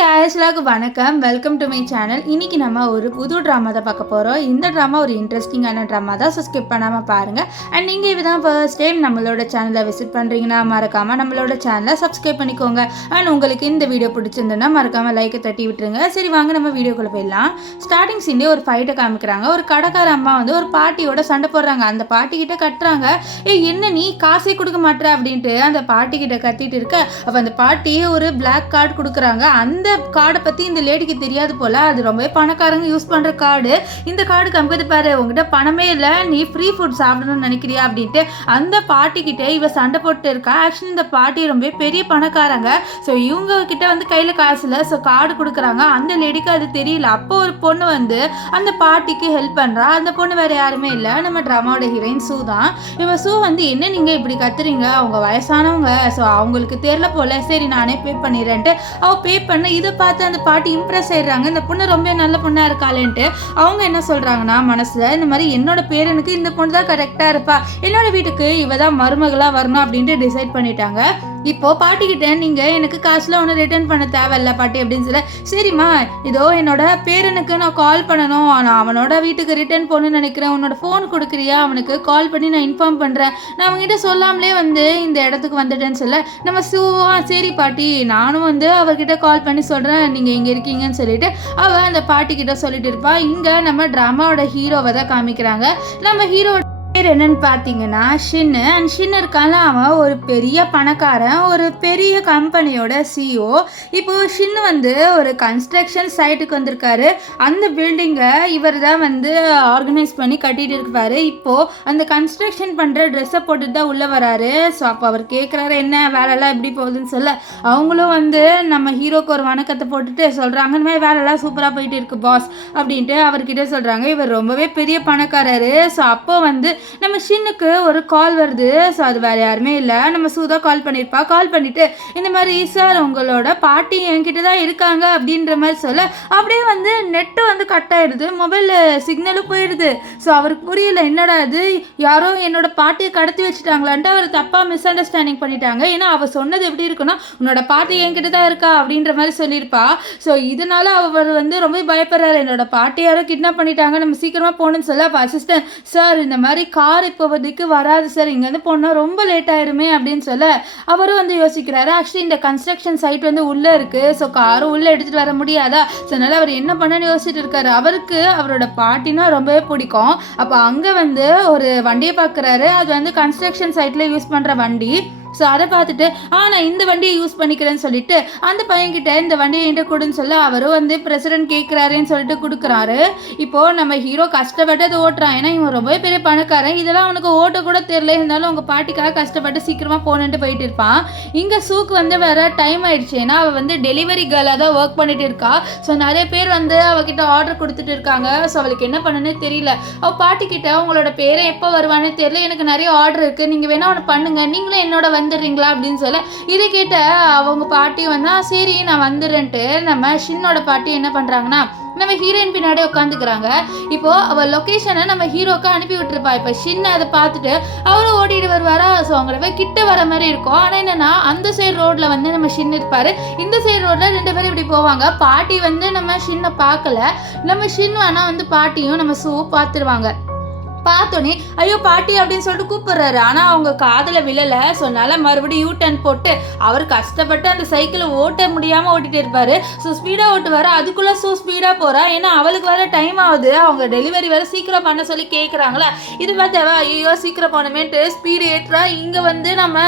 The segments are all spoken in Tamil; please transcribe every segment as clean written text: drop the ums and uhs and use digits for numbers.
guys, எல்லாருக்கும் வணக்கம். Welcome to my channel. இன்னைக்கு நம்ம ஒரு புது ட்ராமா தான் பார்க்க போகிறோம். இந்த ட்ராமா ஒரு இன்ட்ரெஸ்டிங்கான ட்ராமா தான். ஸோ ஸ்கிப் பண்ணாமல் பாருங்கள். அண்ட் நீங்கள் இதுதான் ஃபர்ஸ்ட் டைம் நம்மளோட சேனலை விசிட் பண்ணுறீங்கன்னா மறக்காமல் நம்மளோட சேனலை சப்ஸ்கிரைப் பண்ணிக்கோங்க. அண்ட் உங்களுக்கு இந்த வீடியோ பிடிச்சிருந்துன்னா மறக்காமல் லைக்கை தட்டி விட்டுருங்க. சரி வாங்க நம்ம வீடியோக்குள்ளே போயிடலாம். ஸ்டார்டிங் சீன்லேயே ஒரு ஃபைட்டை காமிக்கிறாங்க. ஒரு கடைக்கார அம்மா வந்து ஒரு பாட்டியோட சண்டை போடுறாங்க. அந்த பாட்டிக்கிட்ட கட்டுறாங்க, என்ன நீ காசே கொடுக்க மாட்டேற அப்படின்ட்டு அந்த பாட்டிக்கிட்ட கத்திட்டு இருக்க. அப்போ அந்த பாட்டி ஒரு பிளாக் கார்டு கொடுக்குறாங்க. அந்த கார்டை பற்றி இந்த லேடிக்கு தெரியாது போல். அது ரொம்பவே பணக்காரங்க யூஸ் பண்ணுற கார்டு. இந்த கார்டு கம்பது பாரு, உங்ககிட்ட பணமே இல்லை, நீ ஃப்ரீ ஃபுட் சாப்பிடணும்னு நினைக்கிறியா அப்படின்ட்டு அந்த பாட்டிக்கிட்ட இவ சண்டை போட்டு இருக்கா. ஆக்சுவலி இந்த பாட்டி ரொம்ப பெரிய பணக்காரங்க. ஸோ இவங்க கிட்ட வந்து கையில் காசு இல்லை. ஸோ கார்டு கொடுக்குறாங்க. அந்த லேடிக்கு அது தெரியல. அப்போ ஒரு பொண்ணு வந்து அந்த பாட்டிக்கு ஹெல்ப் பண்ணுறா. அந்த பொண்ணு வேறு யாருமே இல்லை, நம்ம ட்ராமாவோட ஹீரோயின் சூ தான். இவ சூ வந்து என்ன நீங்கள் இப்படி கத்துறீங்க, அவங்க வயசானவங்க, ஸோ அவங்களுக்கு தெரியல போல, சரி நானே பே பண்ணிடுறேன்ட்டு அவள் பே பண்ண. இதை பார்த்து அந்த பாட்டி இம்ப்ரெஸ் ஆயிடுறாங்க. இந்த பொண்ணு ரொம்ப நல்ல பொண்ணா இருக்காளேன்ட்டு அவங்க என்ன சொல்றாங்கன்னா மனசுல, இந்த மாதிரி என்னோட பேரனுக்கு இந்த பொண்ணு தான் கரெக்டா இருப்பா, என்னோட வீட்டுக்கு இவ தான் மருமகளா வரணும் அப்படின்ட்டு டிசைட் பண்ணிட்டாங்க. இப்போ பாட்டிக்கிட்ட நீங்கள் எனக்கு காசுலாம் ஒன்று ரிட்டர்ன் பண்ண தேவையில்ல பாட்டி அப்படின்னு சொல்ல, சரிம்மா இதோ என்னோட பேரனுக்கு நான் கால் பண்ணணும், நான் அவனோட வீட்டுக்கு ரிட்டர்ன் போகணும்னு நினைக்கிறேன், உன்னோட ஃபோன் கொடுக்குறியா, அவனுக்கு கால் பண்ணி நான் இன்ஃபார்ம் பண்ணுறேன், நான் அவங்ககிட்ட சொல்லாமலே வந்து இந்த இடத்துக்கு வந்துட்டேன்னு சொல்ல, நம்ம சரி பாட்டி நானும் வந்து அவர்கிட்ட கால் பண்ணி சொல்கிறேன் நீங்கள் இங்கே இருக்கீங்கன்னு சொல்லிட்டு அவள் அந்த பாட்டிக்கிட்ட சொல்லிட்டு இருப்பா. இங்கே நம்ம ட்ராமாவோட ஹீரோவை தான் காமிக்கிறாங்க. நம்ம ஹீரோ பேர் என்னன்னு பார்த்தீங்கன்னா ஷின்னு. அண்ட் ஷின் இருக்கால, அவன் ஒரு பெரிய பணக்காரன், ஒரு பெரிய கம்பெனியோட சிஇஓ. இப்போது ஷின் வந்து ஒரு கன்ஸ்ட்ரக்ஷன் சைட்டுக்கு வந்திருக்காரு. அந்த பில்டிங்கை இவர் தான் வந்து ஆர்கனைஸ் பண்ணி கட்டிகிட்டு இருப்பார். இப்போது அந்த கன்ஸ்ட்ரக்ஷன் பண்ணுற ட்ரெஸ்ஸை போட்டுட்டு தான் உள்ளே வராரு. ஸோ அப்போ அவர் கேட்குறாரு என்ன வேலைலாம் எப்படி போகுதுன்னு சொல்ல, அவங்களும் வந்து நம்ம ஹீரோக்கு ஒரு வணக்கத்தை போட்டுட்டு சொல்கிறாங்க, இந்த மாதிரி வேலைலாம் சூப்பராக போயிட்டு இருக்கு பாஸ் அப்படின்ட்டு அவர்கிட்ட சொல்கிறாங்க. இவர் ரொம்பவே பெரிய பணக்காரரு. ஸோ அப்போ வந்து நம்ம ஷின்னுக்கு ஒரு கால் வருது. ஸோ அது வேறு யாருமே இல்லை, நம்ம சூதா கால் பண்ணியிருப்பா. கால் பண்ணிவிட்டு இந்த மாதிரி சார் உங்களோட பாட்டி என்கிட்ட தான் இருக்காங்க அப்படின்ற மாதிரி சொல்ல, அப்படியே வந்து நெட்டு வந்து கட் ஆகிடுது, மொபைலில் சிக்னலும் போயிடுது. ஸோ அவருக்கு புரியல, என்னடா இது யாரோ என்னோட பாட்டியை கடத்தி வச்சுட்டாங்களான்ட்டு அவர் தப்பாக மிஸ் அண்டர்ஸ்டாண்டிங் பண்ணிட்டாங்க. ஏன்னா அவள் சொன்னது எப்படி இருக்குன்னா உன்னோட பாட்டி என்கிட்ட தான் இருக்கா அப்படின்ற மாதிரி சொல்லியிருப்பா. ஸோ இதனால அவர் வந்து ரொம்ப பயப்படுறாரு, என்னோட பாட்டி யாரோ கிட்னாப் பண்ணிட்டாங்க, நம்ம சீக்கிரமாக போகணுன்னு சொல்ல. அப்போ அசிஸ்டன்ட் சார் இந்த மாதிரி கார் இப்போதைக்கு வராது சார், இங்கேருந்து போனால் ரொம்ப லேட் ஆயிருமே அப்படின்னு சொல்ல அவரும் வந்து யோசிக்கிறாரு. ஆக்சுவலி இந்த கன்ஸ்ட்ரக்ஷன் சைட் வந்து உள்ளே இருக்குது, ஸோ காரும் உள்ளே எடுத்துகிட்டு வர முடியாதா, ஸோ அதனால் அவர் என்ன பண்ணணும்னு யோசிச்சுட்டு இருக்காரு. அவருக்கு அவரோட பாட்டினா ரொம்பவே பிடிக்கும். அப்போ அங்கே வந்து ஒரு வண்டியை பார்க்குறாரு. அது வந்து கன்ஸ்ட்ரக்ஷன் சைட்டில் யூஸ் பண்ணுற வண்டி. ஸோ அதை பார்த்துட்டு நான் இந்த வண்டியை யூஸ் பண்ணிக்கிறேன்னு சொல்லிட்டு அந்த பையன்கிட்ட இந்த வண்டியை என்கிட்ட கொடுன்னு சொல்ல அவரும் வந்து பிரசிடென்ட் கேட்குறாருன்னு சொல்லிட்டு கொடுக்குறாரு. இப்போது நம்ம ஹீரோ கஷ்டப்பட்டு அதை ஓட்டுறான். ஏன்னா இவன் ரொம்பவே பெரிய பணக்காரன், இதெல்லாம் அவனுக்கு ஓட்ட கூட தெரியல, இருந்தாலும் அவங்க பாட்டிக்காக கஷ்டப்பட்டு சீக்கிரமாக போகணுன்ட்டு போயிட்டு இருப்பான். இங்கே சூக்கு வந்து வேற டைம் ஆயிடுச்சு. ஏன்னா அவள் வந்து டெலிவரி கேர்ளாக தான் ஒர்க் பண்ணிட்டு இருக்கா. ஸோ நிறைய பேர் வந்து அவகிட்ட ஆர்டர் கொடுத்துட்டு இருக்காங்க. ஸோ அவளுக்கு என்ன பண்ணுன்னு தெரியல. அவள் பாட்டிக்கிட்ட உங்களோட பேரை எப்போ வருவானே தெரியல, எனக்கு நிறைய ஆர்டர் இருக்குது, நீங்கள் வேணா ஒன்று பண்ணுங்க, நீங்களும் என்னோட வந்துடுறீங்களா அப்படின்னு சொல்ல, இதை கேட்ட அவங்க பாட்டி வந்தா சரி நான் வந்துடுறேன்ட்டு நம்ம ஷின்னோட பாட்டி என்ன பண்றாங்கன்னா நம்ம ஹீரோயின் பின்னாடி உட்காந்துக்கிறாங்க. இப்போ அவள் லொக்கேஷனை நம்ம ஹீரோக்கு அனுப்பி விட்டுருப்பா. இப்போ ஷின் அதை பார்த்துட்டு அவரும் ஓடிட்டு வருவாரா. ஸோ அவங்கள கிட்ட வர மாதிரி இருக்கும். ஆனால் என்னன்னா அந்த சைடு ரோட்ல வந்து நம்ம ஷின் இருப்பாரு, இந்த சைடு ரோட்ல ரெண்டு பேரும் இப்படி போவாங்க. பாட்டி வந்து நம்ம ஷின்னை பார்க்கல, நம்ம ஷின் வேணா வந்து பாட்டியும் நம்ம சூ பார்த்துருவாங்க. பார்த்தோன்னே ஐயோ பாட்டி அப்படின்னு சொல்லிட்டு கூப்பிடுறாரு. ஆனால் அவங்க காதில் விழலை. ஸோ அதனால மறுபடியும் யூ டர்ன் போட்டு அவர் கஷ்டப்பட்டு அந்த சைக்கிளை ஓட்ட முடியாமல் ஓட்டிகிட்டு இருப்பார். ஸோ ஸ்பீடாக ஓட்டுவார். அதுக்குள்ளே ஸ்பீடாக போகிறா. ஏன்னா அவளுக்கு வேறு டைம் ஆகுது, அவங்க டெலிவரி வேறு சீக்கிரம் பண்ண சொல்லி கேட்குறாங்களா. இது பார்த்தவா ஐயோ சீக்கிரம் போனமேன்ட்டு ஸ்பீடு ஏற்றுறா. இங்கே வந்து நம்ம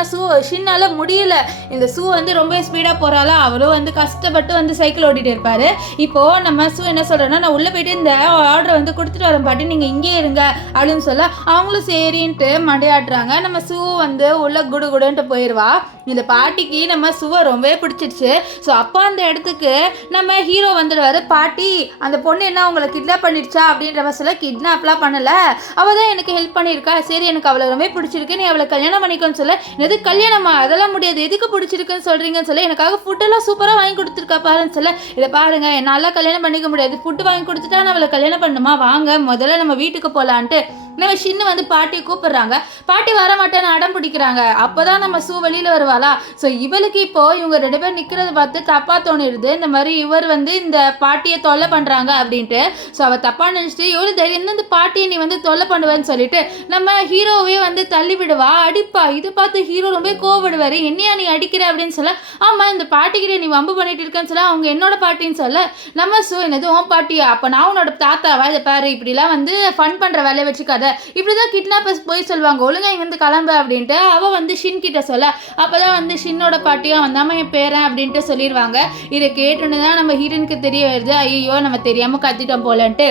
ஷின்னால முடியல, இந்த வந்து ரொம்ப ஸ்பீடாக போகிறாளா. அவரும் வந்து கஷ்டப்பட்டு வந்து சைக்கிள் ஓட்டிகிட்டு இருப்பார். இப்போது நம்ம என்ன சொல்கிறேன்னா, நான் உள்ளே போயிட்டு இந்த ஆர்டரை வந்து கொடுத்துட்டு வரேன் பாட்டி, நீங்கள் இங்கே இருங்க அப்படின்னு சொல்ல அவங்களும் சரின்ட்டு மண்டையாடுறாங்க. நம்ம சூ வந்து உள்ள குடு குடுன்ட்டு போயிடுவா. இந்த பாட்டிக்கு நம்ம சூவை ரொம்பவே பிடிச்சிருச்சு. ஸோ அப்போ அந்த இடத்துக்கு நம்ம ஹீரோ வந்துடுவார். பாட்டி அந்த பொண்ணு என்ன உங்களை கிட்னாப் பண்ணிடுச்சா அப்படின்ற சொல்ல, கிட்னாப்லாம் பண்ணலை, அவள் தான் எனக்கு ஹெல்ப் பண்ணியிருக்கா, சரி எனக்கு அவளை ரொம்ப பிடிச்சிருக்கு, நீ அவளை கல்யாணம் பண்ணிக்கோன்னு சொல்ல, எது கல்யாணமா அதெல்லாம் முடியாது, எதுக்கு பிடிச்சிருக்குன்னு சொல்கிறீங்கன்னு சொல்ல, எனக்காக ஃபுட்டெல்லாம் சூப்பராக வாங்கி கொடுத்துருக்கா பாருன்னு சொல்ல, இதை பாருங்க என்னால் கல்யாணம் பண்ணிக்க முடியாது, ஃபுட்டு வாங்கி கொடுத்துட்டா நான் அவளை கல்யாணம் பண்ணுமா, வாங்க முதல்ல நம்ம வீட்டுக்கு போகலான்ட்டு நம்ம ஷின்னு வந்து பாட்டியை கூப்பிடுறாங்க. பாட்டி வர மாட்டேன்னு அடம் பிடிக்கிறாங்க. அப்போதான் நம்ம சூ வெளியில் வருவாளா. ஸோ இவளுக்கு இப்போது இவங்க 2 பேர் நிற்கிறத பார்த்து தப்பாக தோணிடுது. இந்த மாதிரி இவர் வந்து இந்த பாட்டியை தொல்லை பண்ணுறாங்க அப்படின்ட்டு. ஸோ அவள் தப்பாக நினச்சிட்டு எவ்வளோ தைரியம் இந்த பாட்டியை நீ வந்து தொல்லை பண்ணுவேன்னு சொல்லிட்டு நம்ம ஹீரோவே வந்து தள்ளி விடுவா, அடிப்பா. இதை பார்த்து ஹீரோ ரொம்ப கோவப்படுவார். என்னையா நீ அடிக்கிற அப்படின்னு சொல்ல, ஆமாம் இந்த பாட்டிக்கிட்ட நீ வம்பு பண்ணிட்டு இருக்கேன்னு சொல்ல, அவங்க என்னோட பாட்டின்னு சொல்ல, நம்ம சூ என்னது உன் பாட்டியா, அப்போ நான் உன்னோட தாத்தாவா, இதை பாரு இப்படிலாம் வந்து ஃபன் பண்ணுற வேலையை வச்சுக்காத, இப்படிதான் கிட்னாப்பர்ஸ் போய் சொல்லுவாங்க, ஒழுங்கா இங்கேருந்து கிளம்பு அப்படின்ட்டு அவள் வந்து ஷின் கிட்ட சொல்ல, அப்போதான் வந்து ஷின்னோட பாட்டியும் வந்தாமல் என் பேரன் அப்படின்ட்டு சொல்லிடுவாங்க. இதை கேட்டுன்னு தான் நம்ம ஹீரோனுக்கு தெரிய வருது, ஐயோ நம்ம தெரியாமல் கத்திட்டோம் போலன்ட்டு.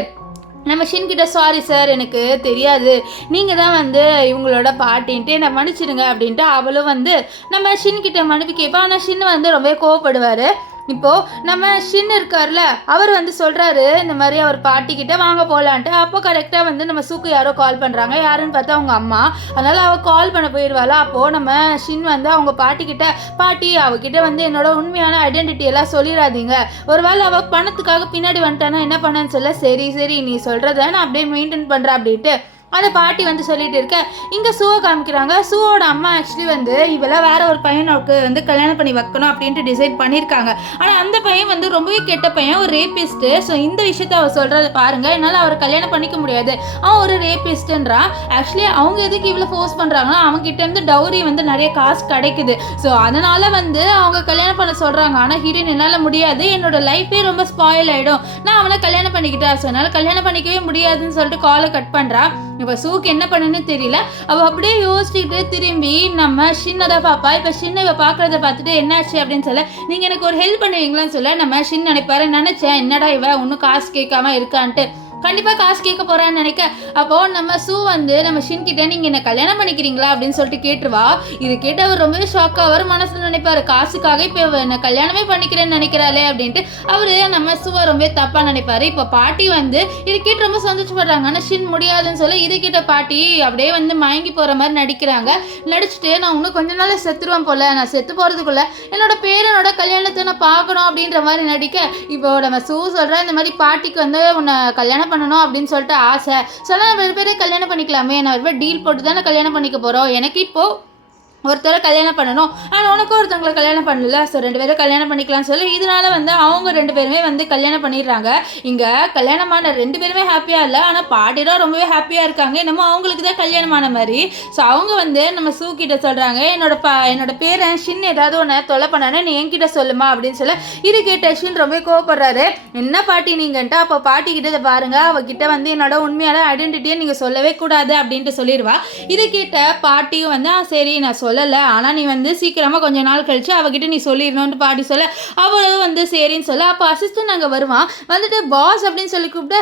நம்ம ஷின் கிட்ட சாரி சார் எனக்கு தெரியாது, நீங்கள் தான் வந்து இவங்களோட பாட்டின்ட்டு என்னை மன்னிச்சிடுங்க அப்படின்ட்டு அவளும் வந்து நம்ம ஷின் கிட்ட மன்னிப்பு கேட்பா. ஆனால் ஷின் வந்து ரொம்ப கோவப்படுவார். இப்போது நம்ம ஷின் இருக்கார்ல, அவர் வந்து சொல்கிறாரு இந்த மாதிரி அவர் பாட்டிக்கிட்ட வாங்க போகலான்ட்டு. அப்போ கரெக்டாக வந்து நம்ம சூக்கு யாரோ கால் பண்ணுறாங்க. யாருன்னு பார்த்தா அவங்க அம்மா. அதனால் அவள் கால் பண்ண போயிடுவாளா. அப்போது நம்ம ஷின் வந்து அவங்க பாட்டிக்கிட்ட, பாட்டி அவகிட்ட வந்து என்னோட உண்மையான ஐடென்டிட்டி எல்லாம் சொல்லிடாதீங்க, ஒருவேளை அவள் பணத்துக்காக பின்னாடி வந்துட்டானா என்ன பண்ணான்னு சொல்ல, சரி நீ சொல்கிறத நான் அப்படியே மெயின்டைன் பண்ணுறேன் அப்படின்ட்டு அந்த பாட்டி வந்து சொல்லிட்டு இருக்க. இங்கே சூவை காமிக்கிறாங்க. சூவோட அம்மா ஆக்சுவலி வந்து இவெல்லாம் வேற ஒரு பையனுக்கு வந்து கல்யாணம் பண்ணி வைக்கணும் அப்படின்ட்டு டிசைட் பண்ணியிருக்காங்க. ஆனால் அந்த பையன் வந்து ரொம்பவே கெட்ட பையன், ஒரு ரேபிஸ்ட்டு. ஸோ இந்த விஷயத்த அவர் சொல்கிறத பாருங்க, என்னால் அவரை கல்யாணம் பண்ணிக்க முடியாது, அவன் ஒரு ரேபிஸ்ட்டுன்றான். ஆக்சுவலி அவங்க எதுக்கு இவ்வளோ ஃபோர்ஸ் பண்ணுறாங்கன்னா அவங்ககிட்ட இருந்து டவுரி வந்து நிறைய காசு கிடைக்குது. ஸோ அதனால் வந்து அவங்க கல்யாணம் பண்ண சொல்கிறாங்க. ஆனால் ஹீரோயின் என்னால் முடியாது, என்னோட லைஃபே ரொம்ப ஸ்பாயில் ஆகிடும், நான் அவனை கல்யாணம் பண்ணிக்கிட்டா, ஸோ என்னால் கல்யாணம் பண்ணிக்கவே முடியாதுன்னு சொல்லிட்டு காலை கட் பண்ணுறான். இப்போ சூக்கு என்ன பண்ணுன்னு தெரியல. அவள் அப்படியே யோசிச்சுக்கிட்டு திரும்பி நம்ம ஷின்னை பாப்பா. இப்போ ஷின்னை இவ பார்க்குறத பார்த்துட்டு என்னாச்சு அப்படின்னு சொல்ல, நீங்கள் எனக்கு ஒரு ஹெல்ப் பண்ணுவீங்களான்னு சொல்ல, நம்ம ஷின் நினச்சேன் என்னடா இவ இன்னும் காசு கேட்காம இருக்கான்ட்டு. கண்டிப்பாக காசு கேட்க போகிறான்னு நினைக்க. அப்போது நம்ம சூ வந்து நம்ம ஷின் கிட்டே நீங்கள் என்ன கல்யாணம் பண்ணிக்கிறீங்களா அப்படின்னு சொல்லிட்டு கேட்டுருவா. இது கேட்டு அவர் ரொம்பவே ஷாக்காக அவர் மனசில் நினைப்பார், காசுக்காக இப்போ என்ன கல்யாணமே பண்ணிக்கிறேன்னு நினைக்கிறாளே அப்படின்ட்டு. அவர் நம்ம சூவை ரொம்ப தப்பாக நினைப்பார். இப்போ பாட்டி வந்து இது கேட்டு ரொம்ப சந்தோஷப்படுறாங்க. ஆனால் ஷின் முடியாதுன்னு சொல்ல, இது கேட்ட பாட்டி அப்படியே வந்து மயங்கி போகிற மாதிரி நடிக்கிறாங்க. நடிச்சுட்டு நான் இன்னும் கொஞ்ச நாள் செத்துருவேன் போல், நான் செத்து போகிறதுக்குள்ள என்னோட பேரனோட கல்யாணத்தை நான் பார்க்கணும் அப்படின்ற மாதிரி நடிக்க. இப்போ நம்ம சூ சொல்கிறேன் இந்த மாதிரி பாட்டிக்கு வந்து உன்னை கல்யாணம் பண்ணணும் அப்படின்னு சொல்லிட்டு ஆசை சொல்ல, நம்ம 2 பேரே கல்யாணம் பண்ணிக்கலாமே, நான் டீல் போட்டு தானே கல்யாணம் பண்ணிக்க போகிறோம், எனக்கு இப்போது ஒருத்தரை கல்யாணம் பண்ணணும், ஆனால் உனக்கும் ஒருத்தவங்களை கல்யாணம் பண்ணல, ஸோ 2 பேரும் கல்யாணம் பண்ணிக்கலாம்னு சொல்லி இதனால வந்து அவங்க 2 பேருமே வந்து கல்யாணம் பண்ணிடுறாங்க. இங்கே கல்யாணமான 2 பேருமே ஹாப்பியாக இல்லை, ஆனால் பாட்டிலாம் ரொம்பவே ஹாப்பியாக இருக்காங்க, என்னமோ அவங்களுக்கு தான் கல்யாணமான மாதிரி. ஸோ அவங்க வந்து நம்ம சூ கிட்ட சொல்கிறாங்க, என்னோட பேரன் ஷின் ஏதாவது ஒன்று தொலை பண்ணானே நீ என்கிட்ட சொல்லுமா அப்படின்னு சொல்ல. இது கேட்ட ஷின் ரொம்ப கோவப்படுறாரு. என்ன பாட்டி நீங்கன்ட்டு. அப்போ பாட்டி கிட்ட இதை பாருங்க, அவகிட்ட வந்து என்னோட உண்மையான ஐடென்டிட்டியை நீங்கள் சொல்லவே கூடாது அப்படின்ட்டு சொல்லிடுவா. இது கேட்ட பாட்டியும் வந்து சரி நான் சொல்லலை, ஆனால் நீ வந்து சீக்கிரமாக கொஞ்ச நாள் கழிச்சு அவகிட்ட நீ சொல்லிடணும்னு பாட்டி சொல்ல, அவளும் வந்து சரின்னு சொல்ல. அப்போ அசிஸ்டன்ட் அங்கே வருவான். வந்துட்டு பாஸ் அப்படின்னு சொல்லி கூப்பிட்டு,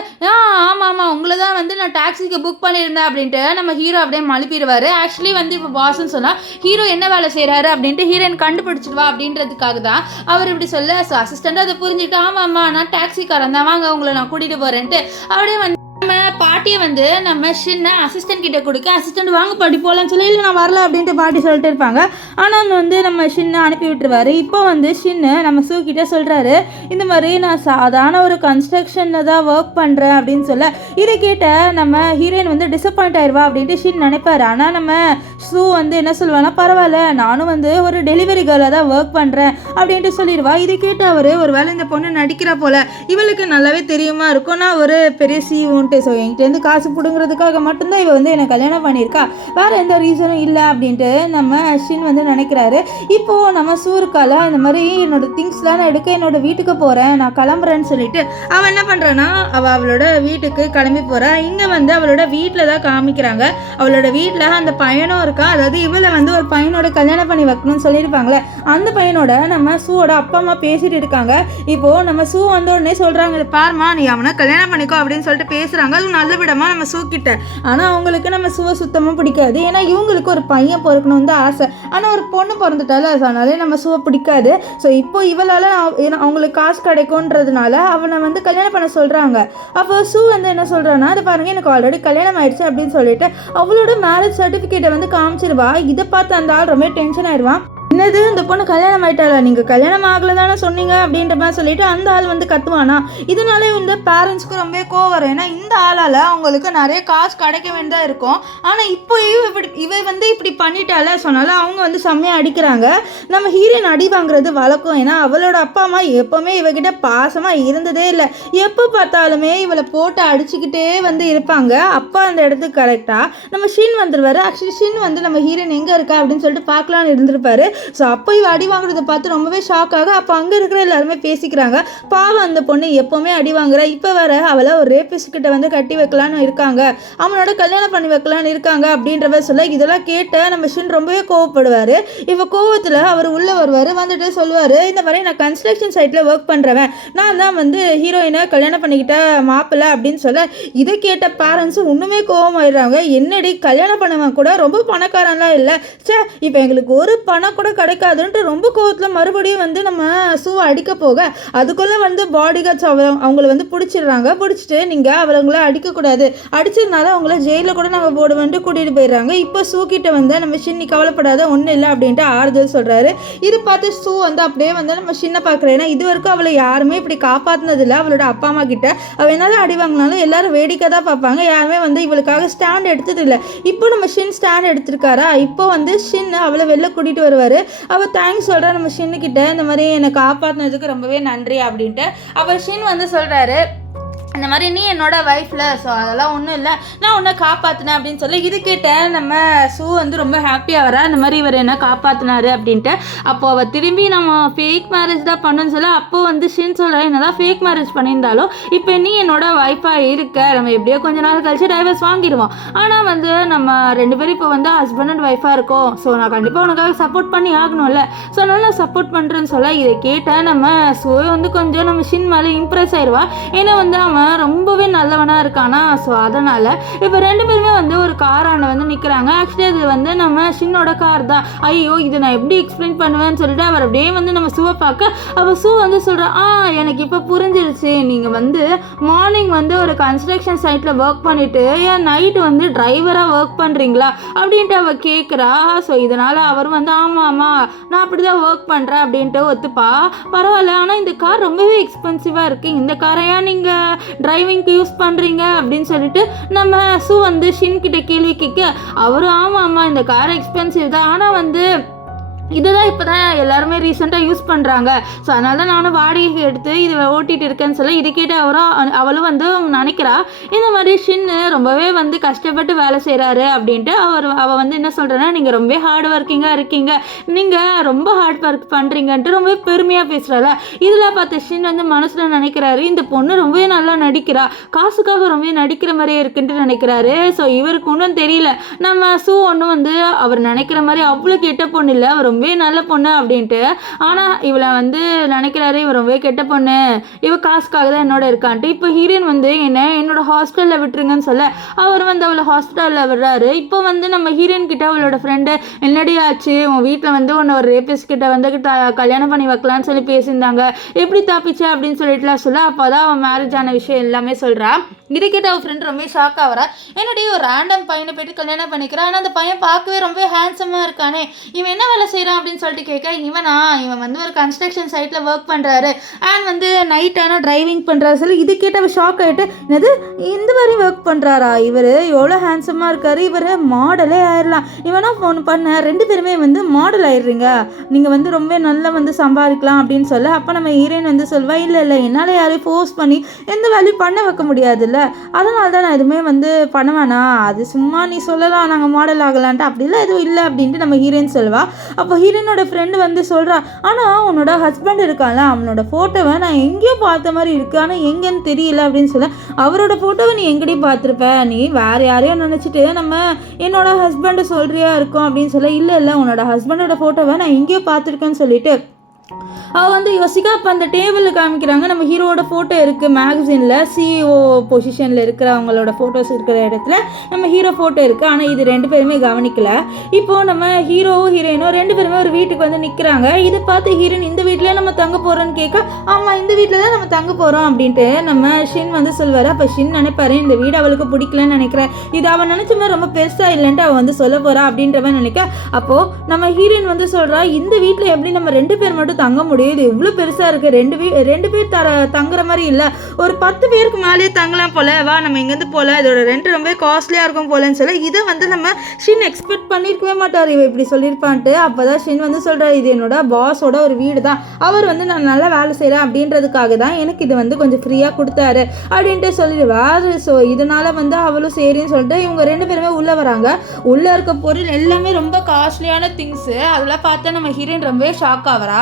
ஆமாம் உங்களை தான் வந்து நான் டாக்ஸிக்கு புக் பண்ணியிருந்தேன் அப்படின்ட்டு நம்ம ஹீரோ அப்படியே மழுப்பிடுவார். ஆக்சுவலி வந்து இப்போ பாஸ்ன்னு சொன்னால் ஹீரோ என்ன வேலை செய்கிறாரு அப்படின்ட்டு ஹீரோயின் கண்டுபிடிச்சிடுவா அப்படின்றதுக்காக தான் அவர் இப்படி சொல்ல. ஸோ அசிஸ்டண்ட்டாக அதை புரிஞ்சுக்கிட்டு ஆமாம்மா நான் டாக்ஸிக்காரன் தான், வாங்க உங்களை நான் கூட்டிகிட்டு போகிறேன்ட்டு அப்படியே வந்து நம்ம பாட்டியை வந்து நம்ம சின்ன அசிஸ்டன்ட் கிட்ட கொடுக்க, அசிஸ்டன்ட் வாங்க பாட்டி போகலான்னு சொல்லி, இல்லை நான் வரல அப்படின்ட்டு பாட்டி சொல்லிட்டு இருப்பாங்க. ஆனால் வந்து நம்ம ஷின்னை அனுப்பி விட்டுருவாரு. இப்போ வந்து ஷின்னு நம்ம சூ கிட்ட சொல்கிறாரு, இந்த மாதிரி நான் சாதாரண ஒரு கன்ஸ்ட்ரக்ஷனில் தான் ஒர்க் பண்ணுறேன் அப்படின்னு சொல்ல. இதை கேட்ட நம்ம ஹீரோயின் வந்து டிசப்பாயிண்ட் ஆயிடுவா அப்படின்ட்டு ஷின் நினைப்பாரு. ஆனால் நம்ம சூ வந்து என்ன சொல்லுவானா, பரவாயில்ல நானும் வந்து ஒரு டெலிவரி கேர்ளாக தான் ஒர்க் பண்ணுறேன் அப்படின்ட்டு சொல்லிடுவா. இதை கேட்டு அவர் ஒரு வேளை இந்த பொண்ணு நடிக்கிறா போல், இவளுக்கு நல்லாவே தெரியுமா இருக்கும் நான் ஒரு பெரிய சிஓன்ட்டு, ஸோ என்கிட்டேருந்து காசு பிடுங்கிறதுக்காக மட்டும்தான் இவ வந்து என்னை கல்யாணம் பண்ணியிருக்கா, வேறு எந்த ரீசனும் இல்லை அப்படின்ட்டு நம்ம ஷின் வந்து நினைக்கிறாரு. இப்போது நம்ம சூ இருக்கால, இந்த மாதிரி என்னோடய திங்ஸ்லாம் நான் எடுக்க என்னோடய வீட்டுக்கு போகிறேன் நான் கிளம்புறேன்னு சொல்லிட்டு அவள் என்ன பண்ணுறான்னா அவளோட வீட்டுக்கு கிளம்பி போகிறா. இங்கே வந்து அவளோட வீட்டில் தான் காமிக்கிறாங்க. அவளோட வீட்டில் அந்த பையனும் இருக்கா, அதாவது இவளை வந்து ஒரு பையனோட கல்யாணம் பண்ணி வைக்கணும்னு சொல்லியிருப்பாங்களே, அந்த பையனோட நம்ம சூவோட அப்பா அம்மா பேசிட்டு இருக்காங்க. இப்போது நம்ம சூ வந்த உடனே சொல்கிறாங்க, பாருமா நீ அவனை கல்யாணம் பண்ணிக்கோ அப்படின்னு சொல்லிட்டு பேசுகிறாங்க. அது நல்ல விடமா நம்ம சூ கிட்ட. ஆனால் அவங்களுக்கு நம்ம சூவை சுத்தமாக பிடிக்காது. ஏன்னா இவங்களுக்கு ஒரு பையன் பிறக்கணும்னு தான் ஆசை, ஆனால் ஒரு பொண்ணு பிறந்துட்டால, அதனாலே நம்ம சூவை பிடிக்காது. ஸோ இப்போ இவளால் அவங்களுக்கு காசு கிடைக்கும்ன்றதுனால அவனை வந்து கல்யாணம் பண்ண சொல்கிறாங்க. அப்போ சூ வந்து என்ன சொல்கிறான்னா, அது பாருங்கள் எனக்கு ஆல்ரெடி கல்யாணம் ஆயிடுச்சு அப்படின்னு சொல்லிட்டு அவளோட மேரேஜ் சர்டிஃபிகேட்டை வந்து காமிச்சிருவா. இதை பார்த்து அந்த ஆள் ரொம்ப டென்ஷன் ஆயிடுவான். என்னது இந்த பொண்ணு கல்யாணம் ஆயிட்டாளா, நீங்கள் கல்யாணம் ஆகலை தானே சொன்னீங்க அப்படின்ற மாதிரி சொல்லிட்டு அந்த ஆள் வந்து கத்துவானா. இதனாலே இந்த பேரண்ட்ஸ்க்கு ரொம்ப கோவம் வரும். ஏன்னா இந்த ஆளால் அவங்களுக்கு நிறைய காசு கிடைக்க வேண்டியதாக இருக்கும். ஆனால் இப்போ இவ வந்து இப்படி பண்ணிட்டால சொன்னாலும் அவங்க வந்து செம்மையாக அடிக்கிறாங்க. நம்ம ஹீரோயின் அடி வாங்குறது வழக்கம். ஏன்னா அவளோட அப்பா அம்மா எப்போவுமே இவகிட்ட பாசமாக இருந்ததே இல்லை. எப்போ பார்த்தாலுமே இவளை போட்டு அடிச்சுக்கிட்டே வந்து இருப்பாங்க. அப்பா அந்த இடத்துக்கு கரெக்டாக நம்ம ஷின் வந்துடுவார். ஆக்சுவலி ஷின் வந்து நம்ம ஹீரோயின் எங்கே இருக்கா அப்படின்னு சொல்லிட்டு பார்க்கலான்னு இருந்திருப்பாரு. ஸோ அப்போ இவ அடி வாங்குறதை பார்த்து ரொம்பவே ஷாக் ஆக அப்போ அங்கே இருக்கிற எல்லாருமே பேசிக்கிறாங்க. பாவம் அந்த பொண்ணு எப்போவுமே அடி வாங்குறா, இப்போ வேற அவளை ஒரு ரேபிஸ்ட் கிட்ட வந்து கட்டி வைக்கலான்னு இருக்காங்க, அவனோட கல்யாணம் பண்ணி வைக்கலான்னு இருக்காங்க அப்படின்றவ சொல்ல இதெல்லாம் கேட்ட நம்ம ஷின் ரொம்பவே கோவப்படுவார். இவ கோவத்தில் அவர் உள்ளே வருவார். வந்துட்டு சொல்லுவார், இந்த மாதிரி நான் கன்ஸ்ட்ரக்ஷன் சைட்டில் ஒர்க் பண்ணுறவன், நான் தான் வந்து ஹீரோயினை கல்யாணம் பண்ணிக்கிட்ட மாப்பிள்ளை அப்படின்னு சொல்ல இதை கேட்ட பேரண்ட்ஸும் இன்னுமே கோவமாயிடுறாங்க. என்னடி கல்யாணம் பண்ணவன் கூட ரொம்ப பணக்காரன்லாம் இல்லை, சே இப்போ எங்களுக்கு ஒரு பணம் கூட கிடைக்காதுன்ட்டு ரொம்ப கோவத்தில் மறுபடியும் வந்து நம்ம சூவை அடிக்க போக அதுக்குள்ளே வந்து பாடி கார்ட்ஸ் அவங்கள வந்து பிடிச்சிடுறாங்க. பிடிச்சிட்டு நீங்கள் அவங்கள அடிக்கக்கூடாது, அடிச்சதுனால அவங்கள ஜெயிலில் கூட நாங்கள் போடுவேன்ட்டு கூட்டிகிட்டு போயிடுறாங்க. இப்போ சூ கிட்ட வந்து நம்ம ஷின்னி கவலைப்படாத ஒன்றும் இல்லை அப்படின்ட்டு ஆறுதல் சொல்கிறாரு. இது பார்த்து சூ வந்து அப்படியே வந்து நம்ம ஷின்னை பார்க்குறேன். ஏன்னா இது வரைக்கும் அவளை யாருமே இப்படி காப்பாற்றினதில்லை. அவளோட அப்பா அம்மா கிட்ட அவள் என்னால் அடி வாங்கினாலும் எல்லாரும் வேடிக்கை தான் பார்ப்பாங்க, யாருமே வந்து இவளுக்காக ஸ்டாண்ட் எடுத்தது இல்லை. இப்போ நம்ம ஷின் ஸ்டாண்ட் எடுத்திருக்காரா. இப்போ வந்து ஷின் அவளை வெளில கூட்டிகிட்டு வருவார். அவள் தேங்க்ஸ் சொல்கிறா நம்ம ஷின்னுக்கிட்ட, இந்த மாதிரி என்னை காப்பாற்றினதுக்கு ரொம்பவே நன்றி அப்படின்ட்டு. அவர் ஷின் வந்து சொல்கிறாரு, இந்த மாதிரி நீ என்னோட ஒய்ஃபில், ஸோ அதெல்லாம் ஒன்றும் இல்லை, நான் உன்னை காப்பாற்றினேன் அப்படின்னு சொல்லி இது கேட்டேன். நம்ம சூ வந்து ரொம்ப ஹாப்பியாக வரா, இந்த மாதிரி இவர் என்ன காப்பாற்றினாரு அப்படின்ட்டு. அப்போது அவள் திரும்பி நம்ம ஃபேக் மேரேஜ் தான் பண்ணுன்னு சொல்ல அப்போது வந்து ஷின் சொல்கிறேன், என்ன தான் ஃபேக் மேரேஜ் பண்ணியிருந்தாலும் இப்போ நீ என்னோட ஒய்ஃபாக இருக்க, நம்ம எப்படியோ கொஞ்ச நாள் கழிச்சு டைவர்ஸ் வாங்கிடுவோம், ஆனால் வந்து நம்ம ரெண்டு பேரும் இப்போ வந்து ஹஸ்பண்ட் அண்ட் ஒய்ஃபாக இருக்கோம், ஸோ நான் கண்டிப்பாக உனக்காக சப்போர்ட் பண்ணி ஆகணும்ல, ஸோ அதனால நான் சப்போர்ட் பண்ணுறேன்னு சொல்ல இதை கேட்டேன் நம்ம சூ வந்து கொஞ்சம் நம்ம ஷின் மேலே இம்ப்ரெஸ் ஆயிடுவா. ஏன்னா வந்து அவன் ரொம்பவே நல்லவனாக இருக்கானா. ஸோ அதனால் இப்போ ரெண்டு பேருமே வந்து ஒரு காராண்ட வந்து நிற்கிறாங்க. ஆக்சுவலி அது வந்து நம்ம ஷின்னோட கார் தான். ஐயோ இது நான் எப்படி எக்ஸ்பிளைன் பண்ணுவேன்னு சொல்லிட்டு அவர் அப்படியே வந்து நம்ம சூவை பார்க்க அவள் சூ வந்து சொல்கிறா, எனக்கு இப்போ புரிஞ்சிருச்சு, நீங்கள் வந்து மார்னிங் வந்து ஒரு கன்ஸ்ட்ரக்ஷன் சைட்டில் ஒர்க் பண்ணிவிட்டு ஏன் நைட்டு வந்து டிரைவராக ஒர்க் பண்ணுறீங்களா அப்படின்ட்டு அவள் கேட்குறா. ஸோ இதனால் அவர் வந்து ஆமாம்மா நான் அப்படி தான் ஒர்க் பண்ணுறேன் அப்படின்ட்டு ஒத்துப்பா. பரவாயில்ல, ஆனால் இந்த கார் ரொம்பவே எக்ஸ்பென்சிவாக இருக்குது, இந்த காரையா நீங்கள் டிரைவிங்க்கு யூஸ் பண்ணுறீங்க அப்படின்னு சொல்லிட்டு நம்ம சூ வந்து ஷின் கிட்ட கேள்வி கேட்க அவரும் ஆமாம்மா இந்த கார் எக்ஸ்பென்சிவ் தான், ஆனால் வந்து இதுதான் இப்போ தான் எல்லாருமே ரீசெண்டாக யூஸ் பண்ணுறாங்க, ஸோ அதனால தான் நானும் வாடகைக்கு எடுத்து இது ஓட்டிகிட்டு இருக்கேன்னு சொல்லி இது கேட்டு அவளும் வந்து நினைக்கிறா இந்த மாதிரி ஷின்னு ரொம்பவே வந்து கஷ்டப்பட்டு வேலை செய்கிறாரு அப்படின்ட்டு. அவள் வந்து என்ன சொல்கிறேன்னா, நீங்கள் ரொம்ப ஹார்ட் ஒர்க்கிங்காக இருக்கீங்க, நீங்கள் ரொம்ப ஹார்ட் ஒர்க் பண்ணுறீங்கன்ட்டு ரொம்பவே பெருமையாக பேசுகிறாள். இதில் பார்த்த ஷின் வந்து மனசில் நினைக்கிறாரு, இந்த பொண்ணு ரொம்பவே நல்லா நடிக்கிறா, காசுக்காக ரொம்பவே நடிக்கிற மாதிரியே இருக்குன்ட்டு நினைக்கிறாரு. ஸோ இவருக்கு ஒன்றும் தெரியல, நம்ம சூ ஒன்றும் வந்து அவர் நினைக்கிற மாதிரி அவ்வளோ கெட்ட பொண்ணு இல்லை, அவர் ரொம்பவே நல்ல பொண்ணு அப்படின்ட்டு. ஆனால் இவளை வந்து நினைக்கிறாரு இவன் ரொம்பவே கெட்ட பொண்ணு, இவ காசுக்காக தான் என்னோட இருக்கான்ட்டு. இப்போ ஹீரோயின் வந்து என்னோட ஹாஸ்டலில் விட்டுருங்கன்னு சொல்ல அவர் வந்து அவளை ஹாஸ்டலில் விடுறாரு. இப்போ வந்து நம்ம ஹீரோயின் கிட்ட அவளோட ஃப்ரெண்டு என்னடி ஆச்சு, உன் வீட்டில் வந்து உன்னை ஒரு ரேபிஸ்ட் கிட்ட வந்து கல்யாணம் பண்ணி வைக்கலான்னு சொல்லி பேசியிருந்தாங்க, எப்படி தாப்பிச்சு அப்படின்னு சொல்லிட்டுலாம் சொல்ல அப்போ தான் அவன் மேரேஜ் ஆன விஷயம் எல்லாமே சொல்கிறா. இதை கேட்ட அவள் ஃப்ரெண்ட் ரொம்ப ஷாக் ஆகிறா. என்னடி ஒரு ரேண்டம் பையனை போய்ட்டு கல்யாணம் பண்ணிக்கிறான், ஆனால் அந்த பையன் பார்க்கவே ரொம்ப ஹேண்ட்ஸமாக இருக்கானே, இவன் என்ன வேலை செய்கிறான் அப்படின்னு சொல்லிட்டு கேட்க இவன் வந்து ஒரு கன்ஸ்ட்ரக்ஷன் சைட்டில் ஒர்க் பண்ணுறாரு அண்ட் வந்து நைட் ஆனால் டிரைவிங் பண்ணுறாரு சொல்லி இது கேட்ட அவள் ஷாக் ஆகிட்டு, என்னது இந்த மாதிரி ஒர்க் பண்ணுறாரா, இவர் எவ்வளோ ஹேண்ட்ஸமாக இருக்காரு, இவர் மாடலே ஆயிடலாம், இவனா ஃபோன் பண்ண ரெண்டு பேருமே வந்து மாடல் ஆயிடுறீங்க, நீங்கள் வந்து ரொம்ப நல்லா வந்து சம்பாதிக்கலாம் அப்படின்னு சொல்ல அப்போ நம்ம ஹீரோயின் வந்து சொல்வா, இல்லை என்னால் யாரையும் ஃபோர்ஸ் பண்ணி எந்த வேலையும் பண்ண வைக்க முடியாதுல்ல, அதனால தான் நான் எதுவுமே வந்து பண்ணுவேனா, அது சும்மா நீ சொல்லலாம் நாங்கள் மாடல் ஆகலான்ட்டு, அப்படிலாம் எதுவும் இல்லை அப்படின்ட்டு நம்ம ஹீரோயின் சொல்வா. அப்போ ஹீரோயினோட ஃப்ரெண்டு வந்து சொல்கிறா, ஆனால் உன்னோட ஹஸ்பண்ட் இருக்கான்ல அவனோட ஃபோட்டோவை நான் எங்கேயோ பார்த்த மாதிரி இருக்குது, ஆனால் எங்கேன்னு தெரியல அப்படின்னு சொல்ல அவரோட ஃபோட்டோவை நீ எங்கடி பார்த்துருப்ப, நீ வேறு யாரையோ நினச்சிட்டு நம்ம என்னோட ஹஸ்பண்டு சொல்கிறியா இருக்கும் அப்படின்னு சொல்ல இல்லை உன்னோட ஹஸ்பண்டோட ஃபோட்டோவை நான் எங்கேயோ பார்த்துருக்கேன்னு சொல்லிட்டு அவள் வந்து யோசிக்கா. அப்போ அந்த டேபிளில் காமிக்கிறாங்க, நம்ம ஹீரோவோட ஃபோட்டோ இருக்குது மேகசினில், சிஇஓ பொசிஷனில் இருக்கிற அவங்களோட ஃபோட்டோஸ் இருக்கிற இடத்துல நம்ம ஹீரோ ஃபோட்டோ இருக்குது. ஆனால் இது 2 பேருமே கவனிக்கல. இப்போது நம்ம ஹீரோவும் ஹீரோயினும் 2 பேருமே ஒரு வீட்டுக்கு வந்து நிற்கிறாங்க. இதை பார்த்து ஹீரோயின் இந்த வீட்டிலே நம்ம தங்க போகிறோன்னு கேட்க, ஆமாம் இந்த வீட்டில் தான் நம்ம தங்க போகிறோம் அப்படின்ட்டு நம்ம ஷின் வந்து சொல்வார். அப்போ ஷின் நினைப்பாரு, இந்த வீடு அவளுக்கு பிடிக்கலன்னு நினைக்கிறேன், இது அவன் நினச்ச மாதிரி ரொம்ப பெருசாக இல்லைன்ட்டு அவள் வந்து சொல்ல போகிறா அப்படின்றவன் நினைக்க. அப்போது நம்ம ஹீரோயின் வந்து சொல்கிறா, இந்த வீட்டில் எப்படி நம்ம 2 பேர் மட்டும் தங்க முடியும், இது இவ்வளோ பெருசாக இருக்குது, 2 பேர் தங்குற மாதிரி இல்லை, ஒரு 10 பேருக்கு மேலேயே தங்கலாம் போல, வா நம்ம இங்கேருந்து போகல, இதோட ரெண்ட் ரொம்ப காஸ்ட்லியாக இருக்கும் போலன்னு சொல்ல. இதை வந்து நம்ம ஷின் எக்ஸ்பெக்ட் பண்ணியிருக்கவே மாட்டார் இவ இப்படி சொல்லியிருப்பான்ட்டு. அப்போ தான் ஷின் வந்து சொல்கிறார், இது என்னோட பாஸோட ஒரு வீடு தான், அவர் வந்து நான் நல்லா வேலை செய்கிறேன் அப்படின்றதுக்காக தான் எனக்கு இது வந்து கொஞ்சம் ஃப்ரீயாக கொடுத்தாரு அப்படின்ட்டு சொல்லிடுவார். ஸோ இதனால் வந்து அவளும் சரின்னு சொல்லிட்டு இவங்க 2 பேருமே உள்ளே வராங்க. உள்ளே இருக்க பொருள் எல்லாமே ரொம்ப காஸ்ட்லியான திங்ஸு. அதெல்லாம் பார்த்தா நம்ம ஹீரோயின் ரொம்பவே ஷாக் ஆகிறா.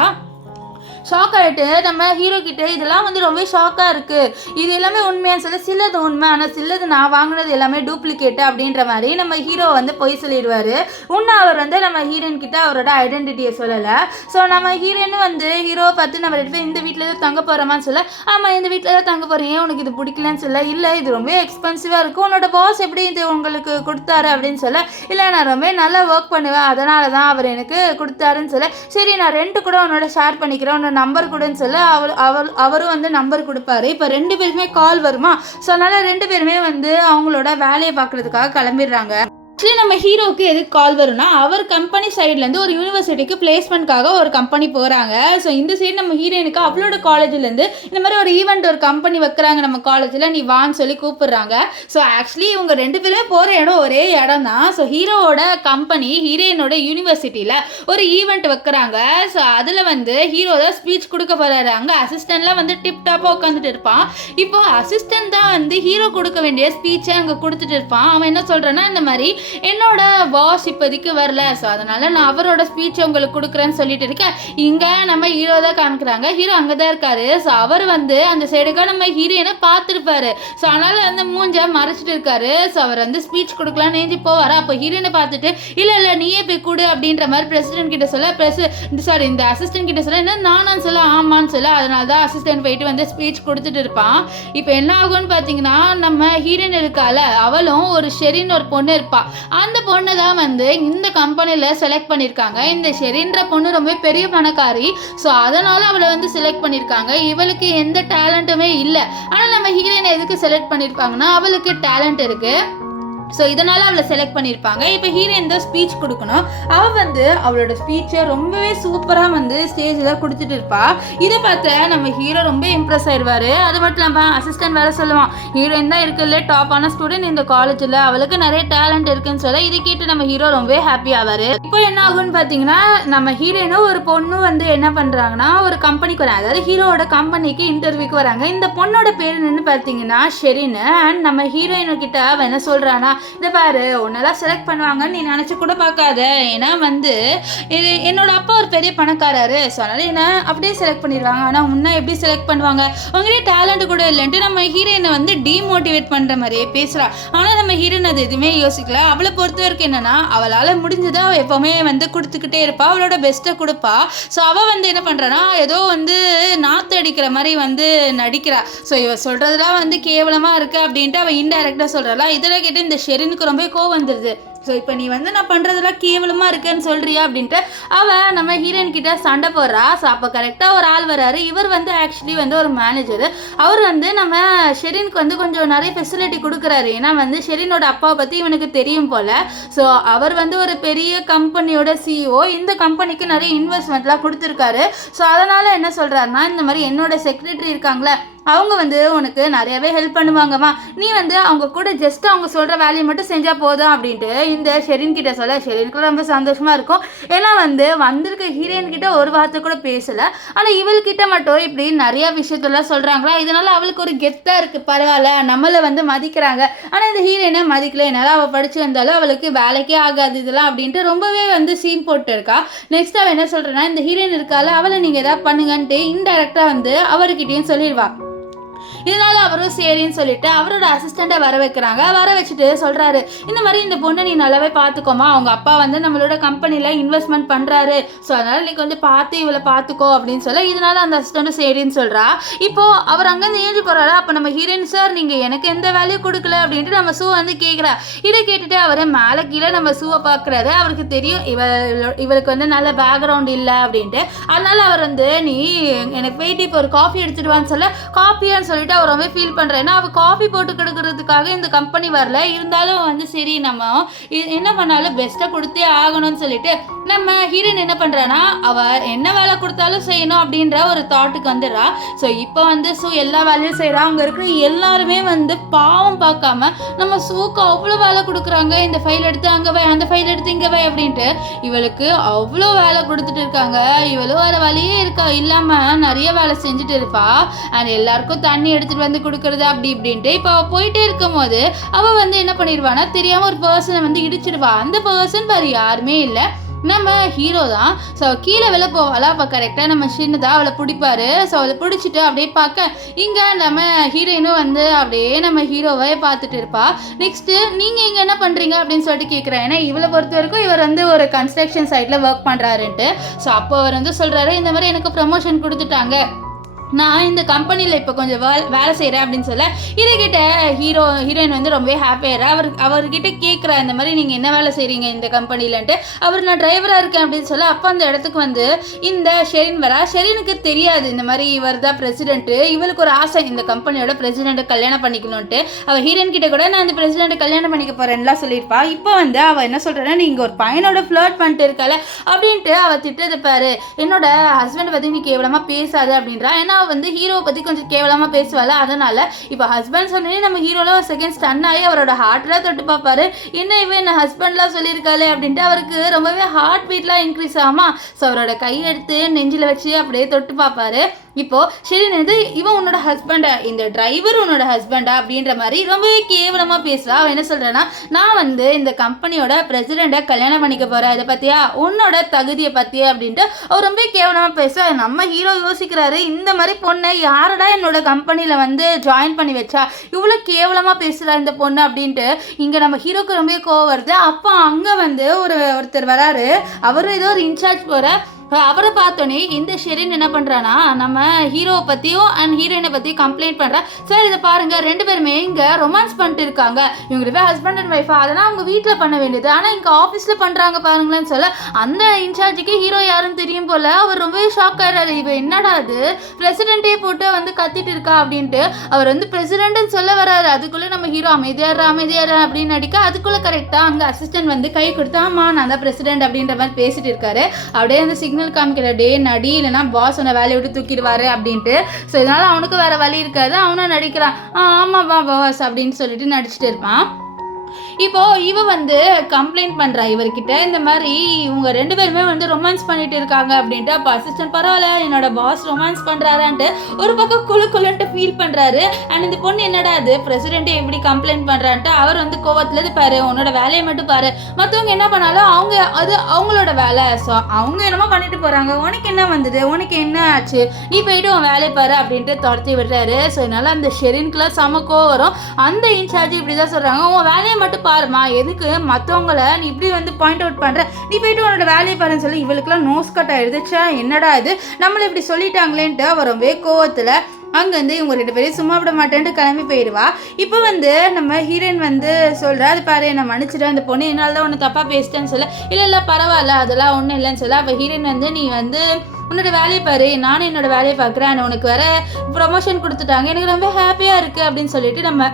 ஷாக் ஆகிட்டு நம்ம ஹீரோ கிட்டே, இதெல்லாம் வந்து ரொம்ப ஷாக்காக இருக்குது, இது எல்லாமே உண்மையான்னு சொல்லி, சிலது உண்மை ஆனால் சிலது நான் வாங்கினது எல்லாமே டூப்ளிகேட்டு அப்படின்ற மாதிரி நம்ம ஹீரோ வந்து பொய் சொல்லிடுவார். இன்னும் அவர் வந்து நம்ம ஹீரோயின் கிட்ட அவரோட ஐடென்டிட்டியை சொல்லலை. ஸோ நம்ம ஹீரோயினும் வந்து ஹீரோவை பார்த்து நம்ம 2 பேரும் இந்த வீட்டில் தான் தங்க போகிறோமான்னு சொல்ல, ஆமாம் இந்த வீட்டில் தான் தங்க போகிறேன், ஏன் உனக்கு இது பிடிக்கலன்னு சொல்ல, இல்லை இது ரொம்ப எக்ஸ்பென்சிவாக இருக்கும், உன்னோட பாஸ் எப்படி இது உங்களுக்கு கொடுத்தாரு அப்படின்னு சொல்ல, இல்லை நான் ரொம்ப நல்லா ஒர்க் பண்ணுவேன் அதனால தான் அவர் எனக்கு கொடுத்தாருன்னு சொல்ல, சரி நான் ரெண்ட் கூட உன்னோட ஷேர் பண்ணிக்கிறேன், உன்னோட நம்பர் கூடன்னு சொல்ல அவரும் வந்து நம்பர் கொடுப்பாரு. இப்போ 2 பேருக்குமே கால் வருமா. ஸோ அதனால் 2 பேருமே வந்து அவங்களோட வேலையை பார்க்குறதுக்காக கிளம்பிடுறாங்க. ஆக்சுவலி நம்ம ஹீரோவுக்கு எதுக்கு கால் வரும்னா, அவர் கம்பெனி சைட்லேருந்து ஒரு யூனிவர்சிட்டிக்கு பிளேஸ்மெண்ட்காக ஒரு கம்பெனி போகிறாங்க. ஸோ இந்த சைடு நம்ம ஹீரோயினுக்கு அவளோட காலேஜ்லேருந்து இந்த மாதிரி ஒரு ஈவெண்ட் ஒரு கம்பெனி வைக்கிறாங்க நம்ம காலேஜில், நீ வான்னு சொல்லி கூப்பிடுறாங்க. ஸோ ஆக்சுவலி இவங்க 2 பேருமே போகிற இடம் ஒரே இடம் தான். ஸோ ஹீரோவோட கம்பெனி ஹீரோயினோட யூனிவர்சிட்டியில் ஒரு ஈவெண்ட் வைக்கிறாங்க. ஸோ அதில் வந்து ஹீரோ தான் ஸ்பீச் கொடுக்க போகிறாரு. அங்கே அசிஸ்டண்ட்லாம் வந்து டிப் டாப்பாக உட்காந்துட்டு இருப்பான். இப்போ அசிஸ்டன்ட் தான் வந்து ஹீரோ கொடுக்க வேண்டிய ஸ்பீச்சை அங்கே கொடுத்துட்டு இருப்பான். அவன் என்ன சொல்கிறான்னா, இந்த மாதிரி என்னோட பாஸ் இப்போதைக்கு வரல, ஸோ அதனால் நான் அவரோட ஸ்பீச் உங்களுக்கு கொடுக்குறேன்னு சொல்லிட்டு இருக்கேன். இங்கே நம்ம ஹீரோ தான் காமிக்கிறாங்க, ஹீரோ அங்கே தான் இருக்காரு. ஸோ அவர் வந்து அந்த சைடுக்காக நம்ம ஹீரோயினை பார்த்துருப்பாரு. ஸோ அதனால் அந்த மூஞ்சை மறைச்சிட்டு இருக்காரு. ஸோ அவர் வந்து ஸ்பீச் கொடுக்கலான்னு ஏஞ்சி போவார். அப்போ ஹீரோயினை பார்த்துட்டு, இல்லை நீயே போய் கொடு அப்படின்ற மாதிரி பிரசிடென்ட் கிட்ட சொல்ல, இந்த அசிஸ்டன்ட் கிட்ட சொல்ல, என்ன நானான்னு சொல்ல, ஆமான்னு சொல்ல, அதனால தான் அசிஸ்டன்ட் போயிட்டு வந்து ஸ்பீச் கொடுத்துட்டு இருப்பான். இப்போ என்ன ஆகும்னு பார்த்தீங்கன்னா, நம்ம ஹீரோயின் இருக்கால, அவளும் ஒரு ஷெரின்னு ஒரு பொண்ணு இருப்பாள். அந்த பொண்ணை தான் வந்து இந்த கம்பெனியில் செலக்ட் பண்ணியிருக்காங்க. இந்த ஷெரின்ற பொண்ணு ரொம்ப பெரிய பணக்காரி. ஸோ அதனால் அவளை வந்து செலக்ட் பண்ணியிருக்காங்க. இவளுக்கு எந்த டேலண்ட்டுமே இல்லை. ஆனால் நம்ம ஹீரோயினை எதுக்கு செலக்ட் பண்ணியிருப்பாங்கன்னா, அவளுக்கு டேலண்ட் இருக்குது. ஸோ இதனால் அவளை செலக்ட் பண்ணியிருப்பாங்க. இப்போ ஹீரோயின் தான் ஸ்பீச் கொடுக்கணும். அவள் வந்து அவளோட ஸ்பீச்சை ரொம்பவே சூப்பராக வந்து ஸ்டேஜில் கொடுத்துட்டு இருப்பா. இதை பார்த்து நம்ம ஹீரோ ரொம்ப இம்ப்ரெஸ் ஆயிடுவார். அது மட்டும் இல்லாமல் அசிஸ்டன்ட் வேறு சொல்லுவான், ஹீரோயின் தான் இருக்குல்ல டாப்பான ஸ்டூடெண்ட் இந்த காலேஜில், அவளுக்கு நிறைய டேலண்ட் இருக்குன்னு சொல்ல, இதை கேட்டு நம்ம ஹீரோ ரொம்ப ஹாப்பி ஆவார். இப்போ என்ன ஆகும்னு பார்த்தீங்கன்னா, நம்ம ஹீரோயினும் ஒரு பொண்ணு வந்து என்ன பண்ணுறாங்கன்னா, ஒரு கம்பெனிக்கு வராங்க, அதாவது ஹீரோவோட கம்பெனிக்கு இன்டர்வியூக்கு வராங்க. இந்த பொண்ணோட பேர் என்னன்னு பார்த்தீங்கன்னா ஷெரின். அண்ட் நம்ம ஹீரோயினு கிட்ட அவன் என்ன சொல்கிறான்னா, இதை பாரு, உன்னெல்லாம் செலக்ட் பண்ணுவாங்கன்னு நீ நினச்சி கூட பார்க்காத, ஏன்னா வந்து இது என்னோட அப்பா ஒரு பெரிய பணக்காரரு, ஸோ அதனால் என்ன அப்படியே செலக்ட் பண்ணிடுவாங்க. ஆனால் உன்னை எப்படி செலக்ட் பண்ணுவாங்க, உங்களே டேலண்ட் கூட இல்லைன்ட்டு நம்ம ஹீரோயினை வந்து டீமோட்டிவேட் பண்ணுற மாதிரியே பேசுகிறா. ஆனால் நம்ம ஹீரோயின் அது எதுவுமே யோசிக்கல. அவளை பொறுத்த வரைக்கும் என்னென்னா, அவளால் முடிஞ்சதை அவள் எப்போவுமே வந்து கொடுத்துக்கிட்டே இருப்பாள், அவளோட பெஸ்ட்டை கொடுப்பா. ஸோ அவள் வந்து என்ன பண்ணுறான்னா, ஏதோ வந்து நாற்று அடிக்கிற மாதிரி வந்து நடிக்கிறா. ஸோ இவள் சொல்கிறதுலாம் வந்து கேவலமாக இருக்குது அப்படின்ட்டு அவள் இன்டைரக்டாக சொல்கிறாளா. இதில் கேட்டு இந்த ஷெரினுக்கு ரொம்ப கோவம் வந்துடுது. ஸோ இப்போ நீ வந்து நான் பண்ணுறதெல்லாம் கேவலமாக இருக்குன்னு சொல்கிறியா அப்படின்ட்டு அவள் நம்ம ஹீரோயின் கிட்ட சண்டை போடுறா. ஸோ அப்போ கரெக்டாக ஒரு ஆள் வராரு. இவர் வந்து ஆக்சுவலி வந்து ஒரு மேனேஜர். அவர் வந்து நம்ம ஷெரினுக்கு வந்து கொஞ்சம் நிறைய ஃபெசிலிட்டி கொடுக்குறாரு. ஏன்னா வந்து ஷெரினோட அப்பாவை பற்றி இவனுக்கு தெரியும் போல். ஸோ அவர் வந்து ஒரு பெரிய கம்பெனியோட சிஇஓ, இந்த கம்பெனிக்கு நிறைய இன்வெஸ்ட்மெண்ட்லாம் கொடுத்துருக்காரு. ஸோ அதனால் என்ன சொல்கிறாருன்னா, இந்த மாதிரி என்னோட செக்ரட்டரி இருக்காங்களே, அவங்க வந்து உனக்கு நிறையவே ஹெல்ப் பண்ணுவாங்கம்மா, நீ வந்து அவங்க கூட ஜஸ்ட் அவங்க சொல்கிற வேலையை மட்டும் செஞ்சால் போதும் அப்படின்ட்டு இந்த ஷெரின் கிட்ட சொல்ல, ஷெரினுக்கு ரொம்ப சந்தோஷமாக இருக்கும். ஏன்னா வந்து வந்திருக்க ஹீரோயின் கிட்ட ஒரு வார்த்தை கூட பேசலை. ஆனால் இவள்கிட்ட மட்டும் இப்படி நிறையா விஷயத்தெல்லாம் சொல்கிறாங்களா, இதனால் அவளுக்கு ஒரு கெத்தாக இருக்குது, பரவாயில்ல நம்மளை வந்து மதிக்கிறாங்க. ஆனால் இந்த ஹீரோயினை மதிக்கல, என்னால் அவள் படித்து வந்தாலும் அவளுக்கு வேலைக்கே ஆகாது இதெல்லாம் அப்படின்ட்டு ரொம்பவே வந்து சீன் போட்டு இருக்கா. நெக்ஸ்ட் அவள் என்ன சொல்கிறேன்னா, இந்த ஹீரோயின் இருக்கால, அவளை நீங்கள் எதாவது பண்ணுங்கன்ட்டு இன்டைரக்டாக வந்து அவர்கிட்டையும் சொல்லிடுவா. இதனால அவரும் சரின்னு சொல்லிட்டு அவரோட அசிஸ்டண்ட்டை வர வைக்கிறாங்க. வர வச்சுட்டு சொல்கிறாரு, இந்த மாதிரி இந்த பொண்ணை நீ நல்லாவே பார்த்துக்கோமா, அவங்க அப்பா வந்து நம்மளோட கம்பெனியில் இன்வெஸ்ட்மெண்ட் பண்ணுறாரு, ஸோ அதனால் நீ கொஞ்சம் பார்த்து இவளை பார்த்துக்கோ அப்படின்னு சொல்ல, இதனால அந்த அசிஸ்டண்ட்டும் சரின்னு சொல்கிறா. இப்போது அவர் அங்கேருந்து ஏஞ்சி போகிறாரா. அப்போ நம்ம ஹீரோயின், சார் நீங்கள் எனக்கு எந்த வேலையும் கொடுக்கல அப்படின்ட்டு நம்ம சூ வந்து கேட்குறா. இதை கேட்டுட்டு அவர் மேலே கீழே நம்ம சூவை பார்க்குறாரு. அவருக்கு தெரியும் இவளுக்கு வந்து நல்ல பேக்ரவுண்ட் இல்லை அப்படின்ட்டு. அதனால அவர் வந்து நீ எனக்கு போயிட்டு இப்போ ஒரு காஃபி எடுத்துட்டு வான்னு சொல்ல, காஃபியான்னு சொல்லிட்டு அவர் ரொம்ப ஃபீல் பண்ணுறேன். ஏன்னா அவள் காஃபி போட்டு கொடுக்கறதுக்காக இந்த கம்பெனி வரல, இருந்தாலும் வந்து சரி நம்ம என்ன பண்ணாலும் பெஸ்ட்டாக கொடுத்தே ஆகணும்னு சொல்லிட்டு நம்ம ஹீரோயின் என்ன பண்ணுறான்னா அவள் என்ன வேலை கொடுத்தாலும் செய்யணும் அப்படின்ற ஒரு தாட்டுக்கு வந்துடுறா. ஸோ இப்போ வந்து சூ எல்லா வேலையும் செய்கிறா. அங்கே இருக்கிற எல்லாருமே வந்து பாவம் பார்க்காம நம்ம சூக்கு அவ்வளோ வேலை கொடுக்குறாங்க. இந்த ஃபைல் எடுத்து அங்கே வை, அந்த ஃபைல் எடுத்து இங்கே வை அப்படின்ட்டு இவளுக்கு அவ்வளோ வேலை கொடுத்துட்டு இருக்காங்க. இவளும் வேறு வழியே இருக்கா இல்லாமல் நிறைய வேலை செஞ்சுட்டு இருப்பா. அண்ட் எல்லாருக்கும் தண்ணி எடுத்துகிட்டு வந்து கொடுக்குறது அப்படி இப்படின்ட்டு. இப்போ அவள் போயிட்டே இருக்கும் போது அவள் வந்து என்ன பண்ணிடுவானா தெரியாமல் ஒரு பர்சனை வந்து இடிச்சிடுவா. அந்த பர்சன் வேறு யாருமே இல்லை, நம்ம ஹீரோ தான். ஸோ கீழே வெளில போவாளா, அப்போ கரெக்டாக நம்ம சின்னதாக அவளை பிடிப்பாரு. ஸோ அவளை பிடிச்சிட்டு அப்படியே பார்க்க இங்கே நம்ம ஹீரோயினும் வந்து அப்படியே நம்ம ஹீரோவை பார்த்துட்டு இருப்பா. நெக்ஸ்ட்டு நீங்கள் இங்கே என்ன பண்ணுறீங்க அப்படின்னு சொல்லிட்டு கேட்குறேன். ஏன்னா இவளை பொறுத்த வரைக்கும் இவர் வந்து ஒரு கன்ஸ்ட்ரக்ஷன் சைட்டில் ஒர்க் பண்ணுறாருன்ட்டு. ஸோ அப்போ அவர் வந்து சொல்கிறாரு, இந்த மாதிரி எனக்கு ப்ரமோஷன் கொடுத்துட்டாங்க, நான் இந்த கம்பெனியில் இப்போ கொஞ்சம் வேலை செய்கிறேன் அப்படின்னு சொல்ல, இதைக்கிட்ட ஹீரோயின் வந்து ரொம்ப ஹாப்பியாகிறா. அவர்கிட்ட கேட்குறா, இந்த மாதிரி நீங்கள் என்ன வேலை செய்கிறீங்க இந்த கம்பெனிலன்ட்டு. நான் டிரைவராக இருக்கேன் அப்படின்னு சொல்ல, அப்போ அந்த இடத்துக்கு வந்து இந்த ஷெரின் வரா. ஷெரினுக்கு தெரியாது இந்த மாதிரி இவர் தான் பிரசிடென்ட்டு. இவளுக்கு ஒரு ஆசை இந்த கம்பெனியோட பிரசிடெண்ட்டை கல்யாணம் பண்ணிக்கணும்ன்ட்டு. அவள் ஹீரோயின் கிட்ட கூட நான் இந்த பிரசிடெண்ட்டை கல்யாணம் பண்ணிக்க போகிறேன்லாம் சொல்லியிருப்பா. இப்போ வந்து அவள் என்ன சொல்கிறேன்னா, நீங்கள் ஒரு பையனோட ஃப்ளர்ட் பண்ணிட்டு இருக்கால அப்படின்ட்டு அவள் திட்டது பாரு, என்னோட ஹஸ்பண்டை பற்றி நீ கேவலமாக பேசாது அப்படின்றா. ஏன்னா வந்து ஹீரோவை பற்றி கொஞ்சம் கேவலமாக பேசுவாள். அதனால் இப்போ ஹஸ்பண்ட் சொன்னே நம்ம ஹீரோவில் ஒரு செகண்ட் ஸ்டன் ஆகி அவரோட ஹார்ட்லாம் தொட்டு பார்ப்பாரு. என்ன இவன் என்ன ஹஸ்பண்ட்லாம் சொல்லியிருக்காளே அப்படின்ட்டு அவருக்கு ரொம்பவே ஹார்ட் பீட்லாம் இன்க்ரீஸ் ஆகுமா. ஸோ அவரோட கையெடுத்து நெஞ்சில் வச்சு அப்படியே தொட்டு பார்ப்பாரு. இப்போது சரி இது இவன் உன்னோட ஹஸ்பண்டா, இந்த டிரைவர் உன்னோட ஹஸ்பண்டா அப்படின்ற மாதிரி ரொம்பவே கேவலமாக பேசுவா. அவன் என்ன சொல்கிறேன்னா, நான் வந்து இந்த கம்பெனியோட பிரசிடெண்ட்டை கல்யாணம் பண்ணிக்க போகிறேன், இதை பற்றியா உன்னோட தகுதியை பற்றியா அப்படின்ட்டு அவர் ரொம்ப கேவலமாக பேசுவா. நம்ம ஹீரோ யோசிக்கிறாரு, இந்த மாதிரி பொண்ணை யாரடா என்னோட கம்பெனியில் வந்து ஜாயின் பண்ணி வச்சா, இவ்வளோ கேவலமாக பேசுகிறா இந்த பொண்ணு அப்படின்ட்டு. இங்கே நம்ம ஹீரோக்கு ரொம்ப கோவம் வருது. அப்போ அங்கே வந்து ஒருத்தர் வராரு. அவரும் ஏதோ ஒரு இன்சார்ஜ் போகிற அவரை பார்த்தோன்னே இந்த ஷெரின் என்ன பண்ணுறான்னா நம்ம ஹீரோவை பற்றியும் அண்ட் ஹீரோயினை பற்றியும் கம்ப்ளைண்ட் பண்ணுறா. சார் இதை பாருங்கள், ரெண்டு பேருமே இங்கே ரொமான்ஸ் பண்ணிட்டு இருக்காங்க, இவங்க ஹஸ்பண்ட் அண்ட் ஒய்ஃபா, அதெல்லாம் அவங்க வீட்டில் பண்ண வேண்டியது, ஆனால் இங்கே ஆஃபீஸில் பண்ணுறாங்க பாருங்களேன்னு சொல்ல, அந்த இன்சார்ஜுக்கு ஹீரோ யாருன்னு தெரியும் போல். அவர் ரொம்பவே ஷாக் ஆகிடாரு. இவ என்னடா அது பிரசிடென்ட்டே போட்டு வந்து கத்திட்டு இருக்கா அப்படின்ட்டு. அவர் வந்து பிரசிடென்ட்னு சொல்ல வராரு. அதுக்குள்ளே நம்ம ஹீரோ அமைதியாரா அப்படின்னு நடிக்க, அதுக்குள்ளே கரெக்டாக அங்கே அசிஸ்டன்ட் வந்து கை கொடுத்தா, ஆமா நான் தான் பிரசிடென்ட் அப்படின்ற மாதிரி பேசிட்டு இருக்காரு. அப்படியே அந்த சிக்னல் காமிக்கிற, டே நடி இல்லைனா பாஸ் உன்னை வேலையை விட்டு தூக்கிடுவாரு அப்படின்ட்டு. ஸோ இதனால் அவனுக்கு வேறு வழி இருக்காது. அவனும் நடிக்கிறான், ஆமாப்பா பாஸ் அப்படின்னு சொல்லிட்டு நடிச்சுட்டு இருப்பான். இப்போது இவ வந்து கம்ப்ளைண்ட் பண்ணுறா இவர்கிட்ட, இந்த மாதிரி இவங்க ரெண்டு பேருமே வந்து ரொமான்ஸ் பண்ணிட்டு இருக்காங்க அப்படின்ட்டு. அப்போ அசிஸ்டன்ட் பரவாயில்ல என்னோட பாஸ் ரொமான்ஸ் பண்ணுறாரான்ட்டு ஒரு பக்கம் குழுன்ட்டு ஃபீல் பண்ணுறாரு. அண்ட் இந்த பொண்ணு என்னடா அது பிரசிடென்ட்டே எப்படி கம்ப்ளைண்ட் பண்ணுறான்ட்டு அவர் வந்து கோவத்தில் பாரு உன்னோட வேலையை மட்டும் பாரு, மற்றவங்க என்ன பண்ணாலும் அது அவங்களோட வேலை, ஸோ அவங்க என்னமோ பண்ணிட்டு போகிறாங்க, உனக்கு என்ன வந்தது, உனக்கு என்ன ஆச்சு, நீ போயிட்டு உன் வேலையை பாரு அப்படின்ட்டு துரத்தி விடுறாரு. ஸோ இதனால் அந்த ஷெரின்குலாம் செம கோவம் வரும். அந்த இன்சார்ஜ் இப்படி தான் சொல்கிறாங்க, உன் வேலையை மட்டும் பாருமா, எதுக்கு மற்றவங்கள நீ இப்படி வந்து பாயிண்ட் அவுட் பண்ணுற, நீ போயிட்டு உன்னோட வேலையை பாருன்னு சொல்லி இவளுக்குலாம் நோஸ் கட் ஆயிடுதுச்சா, என்னடா இது நம்மளை இப்படி சொல்லிட்டாங்களேன்ட்டு அவர் ரொம்ப கோவத்தில் அங்கேருந்து இவங்க ரெண்டு பேரையும் சும்மா விட மாட்டேன்ட்டு கிளம்பி போயிடுவா. இப்போ வந்து நம்ம ஹீரோயின் வந்து சொல்கிறா, அது பாரு என்னை மன்னிச்சிட்டேன், அந்த பொண்ணு என்னால் தான் ஒன்று தப்பாக பேசிட்டேன்னு சொல்ல, இல்லை பரவாயில்ல அதெல்லாம் ஒன்றும் இல்லைன்னு சொல்ல. அப்போ ஹீரோயின் வந்து நீ வந்து உன்னோட வேலையை பாரு, நானும் என்னோட வேலையை பார்க்குறேன், உனக்கு வேற ப்ரொமோஷன் கொடுத்துட்டாங்க, எனக்கு ரொம்ப ஹாப்பியாக இருக்குது அப்படின்னு சொல்லிட்டு நம்ம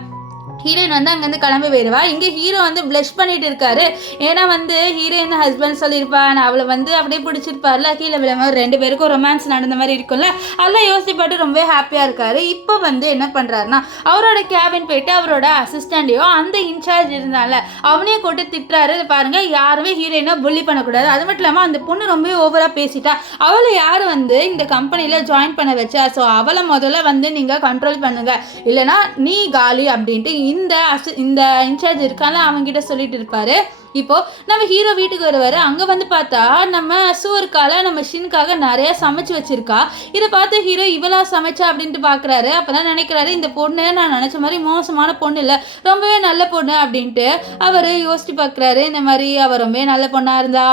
ஹீரோயின் வந்து அங்கேருந்து கிளம்பி போயிடுவா. இங்கே ஹீரோ வந்து ப்ளஷ் பண்ணிட்டு இருக்காரு. ஏன்னா வந்து ஹீரோயின் ஹஸ்பண்ட் சொல்லியிருப்பான், அவளை வந்து அப்படியே பிடிச்சிருப்பார்ல, கீழே விழாம ரெண்டு பேருக்கும் ரொமான்ஸ் நடந்த மாதிரி இருக்கும்ல, அதெல்லாம் யோசிப்பாட்டு ரொம்ப ஹாப்பியாக இருக்காரு. இப்போ வந்து என்ன பண்ணுறாருன்னா அவரோட கேபின் போயிட்டு அவரோட அசிஸ்டண்ட்டையும் அந்த இன்சார்ஜ் இருந்தால அவனையும் கொண்டு திட்டுறாரு. பாருங்க யாருமே ஹீரோயினை புள்ளி பண்ணக்கூடாது, அது மட்டும் இல்லாமல் அந்த பொண்ணு ரொம்ப ஓவராக பேசிட்டா, அவளை யார் வந்து இந்த கம்பெனியில் ஜாயின் பண்ண வச்சா, ஸோ அவளை முதல்ல வந்து நீங்கள் கண்ட்ரோல் பண்ணுங்க, இல்லைனா நீ காலி அப்படின்ட்டு இந்த இன்சார்ஜ் இருக்கால அவங்ககிட்ட சொல்லிட்டு இருப்பாரு. இப்போ நம்ம ஹீரோ வீட்டுக்கு வருவார். அங்கே வந்து பார்த்தா நம்ம அசு இருக்கால, நம்ம ஷின்காக நிறைய சமைச்சு வச்சிருக்கா. இதை பார்த்து ஹீரோ இவளா சமைச்சா அப்படின்ட்டு பார்க்குறாரு. அப்போ தான் நினைக்கிறாரு, இந்த பொண்ணு நான் நினச்ச மாதிரி மோசமான பொண்ணு இல்லை, ரொம்பவே நல்ல பொண்ணு அப்படின்ட்டு அவர் யோசிச்சு பார்க்குறாரு. இந்த மாதிரி அவள் ரொம்பவே நல்ல பொண்ணாக இருந்தா,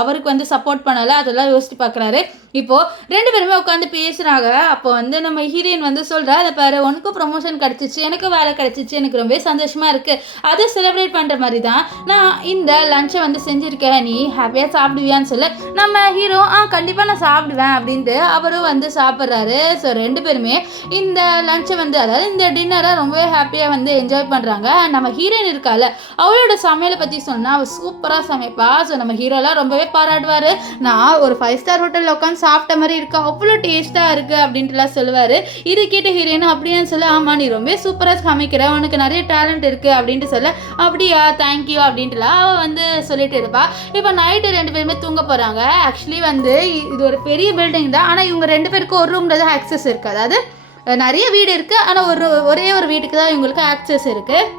அவருக்கு வந்து சப்போர்ட் பண்ணலை, அதெல்லாம் யோசிச்சு பார்க்குறாரு. இப்போது ரெண்டு பேருமே உட்காந்து பேசுகிறாங்க. அப்போ வந்து நம்ம ஹீரோயின் வந்து சொல்கிறா, அதை பாரு, உனக்கும் ப்ரொமோஷன் கிடச்சிச்சு, எனக்கும் வேலை கிடச்சிச்சு, எனக்கு ரொம்பவே சந்தோஷமாக இருக்குது, அதை செலிப்ரேட் பண்ணுற மாதிரி தான் நான் இந்த லஞ்சை வந்து செஞ்சுருக்கேன், நீ ஹாப்பியாக சாப்பிடுவியான்னு சொல்ல நம்ம ஹீரோ கண்டிப்பாக நான் சாப்பிடுவேன் அப்படின்ட்டு அவரும் வந்து சாப்பிட்றாரு. ஸோ ரெண்டு பேருமே இந்த லஞ்சை வந்து, அதாவது இந்த டின்னரை ரொம்பவே ஹாப்பியாக வந்து என்ஜாய் பண்ணுறாங்க. நம்ம ஹீரோயின் இருக்கால, அவளோட சமையலை பற்றி சொன்னால் அவள் சூப்பராக சமைப்பா. ஸோ நம்ம ஹீரோலாம் ரொம்பவே பாராட்டுவார். நான் ஒரு 5 ஸ்டார் ஹோட்டலில் உட்காந்து சாப்பிட்ட மாதிரி இருக்கு, அவ்வளோ டேஸ்ட்டாக இருக்குது அப்படின்ட்டுலாம் சொல்லுவார். இது கேட்ட ஹீரோயின் அப்படியான்னு சொல்ல, ஆமாம் நீ ரொம்ப சூப்பராக சமைக்கிற, உனக்கு நிறைய டேலண்ட் இருக்குது அப்படின்ட்டு சொல்ல, அப்படியா தேங்க்யூ அப்படின்ட்டுலாம் அவள் வந்து சொல்லிட்டு இருப்பா. இப்போ நைட்டு ரெண்டு பேருமே தூங்க போகிறாங்க. ஆக்சுவலி வந்து இது ஒரு பெரிய பில்டிங் தான், ஆனால் இவங்க ரெண்டு பேருக்கும் ஒரு ரூம்ல தான் ஆக்சஸ் இருக்குது. அதாவது நிறைய வீடு இருக்குது, ஆனால் ஒரே ஒரு வீட்டுக்கு தான் இவங்களுக்கு ஆக்சஸ் இருக்குது.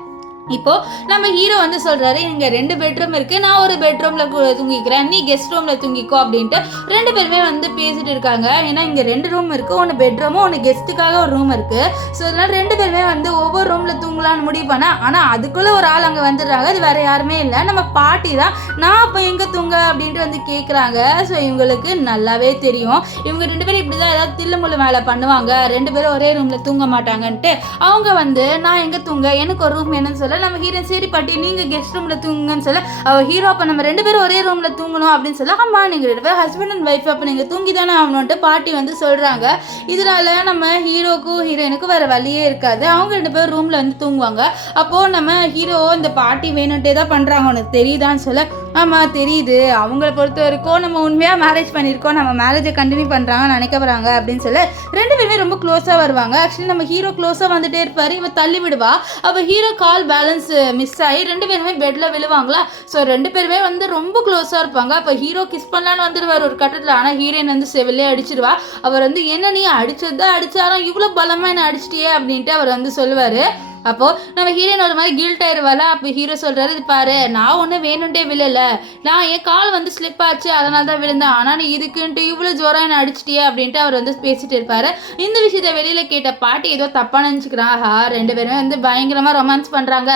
இப்போது நம்ம ஹீரோ வந்து சொல்கிறாரு, இங்கே 2 பெட்ரூம் இருக்குது, நான் ஒரு பெட்ரூமில் தூங்கிக்கிறேன், நீ கெஸ்ட் ரூமில் தூங்கிக்கோ அப்படின்ட்டு ரெண்டு பேருமே வந்து பேசிகிட்டு இருக்காங்க. ஏன்னா இங்கே 2 ரூம் இருக்குது, ஒன்று பெட்ரூமும் ஒன்று கெஸ்ட்டுக்காக ஒரு ரூம் இருக்குது. ஸோ இதனால் ரெண்டு பேருமே வந்து ஒவ்வொரு ரூமில் தூங்கலான்னு முடிவு பண்ணேன். ஆனால் அதுக்குள்ளே ஒரு ஆள் அங்கே வந்துடுறாங்க. அது வேறு யாருமே இல்லை, நம்ம பாட்டி தான். நான் அப்போ எங்கே தூங்க அப்படின்ட்டு வந்து கேட்குறாங்க. ஸோ இவங்களுக்கு நல்லாவே தெரியும், இவங்க 2 பேரும் இப்படி தான் ஏதாவது தில்லுமுள்ளு வேலை பண்ணுவாங்க, 2 பேரும் ஒரே ரூமில் தூங்க மாட்டாங்கன்ட்டு அவங்க வந்து நான் எங்கே தூங்க, எனக்கு ஒரு ரூம் என்னன்னு சொல்ல நம்ம ஹீரோயின் சரி பாட்டி நீங்கள் கெஸ்ட் ரூமில் தூங்குங்கன்னு சொல்ல, அவள் ஹீரோ அப்போ நம்ம 2 பேரும் ஒரே ரூமில் தூங்கணும் அப்படின்னு சொல்ல, ஆமாம் நீங்கள் 2 பேரும் ஹஸ்பண்ட் அண்ட் ஒய்ஃப், அப்போ நீங்கள் தூங்கி தானே ஆகணும்ட்டு பாட்டி வந்து சொல்கிறாங்க. இதனால நம்ம ஹீரோக்கும் ஹீரோயினுக்கும் வேறு வழியே இருக்காது, அவங்க 2 பேரும் ரூமில் வந்து தூங்குவாங்க. அப்போது நம்ம ஹீரோ இந்த பாட்டி வேணுன்ட்டே தான் பண்ணுறாங்க, உனக்கு தெரியுதான்னு சொல்ல, ஆமாம் தெரியுது, அவங்கள பொறுத்த வரைக்கும் நம்ம உண்மையாக மேரேஜ் பண்ணியிருக்கோம், நம்ம மேரேஜை கண்டினியூ பண்ணுறாங்கன்னு நினைக்க போகிறாங்க அப்படின்னு சொல்ல ரெண்டு பேருமே ரொம்ப க்ளோஸாக வருவாங்க. ஆக்சுவலி நம்ம ஹீரோ க்ளோஸாக வந்துட்டே இருப்பார், இவன் தள்ளி விடுவா. அப்போ ஹீரோ கால் பேலன்ஸ் மிஸ் ஆகி 2 பேருமே பெட்டில் விழுவாங்களா. ஸோ 2 பேருமே வந்து ரொம்ப க்ளோஸாக இருப்பாங்க. அப்போ ஹீரோ கிஸ் பண்ணலான்னு வந்துடுவார் ஒரு கட்டத்தில். ஆனால் ஹீரோயின் வந்து செவிலே அடிச்சிடுவா. அவர் வந்து என்ன நீ அடிச்சதான் அடிச்சாலும் இவ்வளோ பலமாக என்ன அடிச்சிட்டியே அப்படின்ட்டு அவர் வந்து சொல்லுவார். அப்போது நம்ம ஹீரோயின் ஒரு மாதிரி கில்ட் ஆயிடுவாள். அப்போ ஹீரோ சொல்கிறாரு, இது பாரு, நான் ஒன்றும் வேணுன்ட்டே விழலை, நான் என் கால் வந்து ஸ்லிப் ஆச்சு அதனால தான் விழுந்தேன், ஆனால் நீ இதுக்குன்ட்டு இவ்வளோ ஜோராக என்ன அடிச்சிட்டியே அப்படின்ட்டு அவர் வந்து பேசிகிட்டு இருப்பார். இந்த விஷயத்தை வெளியில் கேட்ட பாட்டி ஏதோ தப்பாக நினச்சிக்கிறான். 2 பேருமே வந்து பயங்கரமாக ரொமான்ஸ் பண்ணுறாங்க,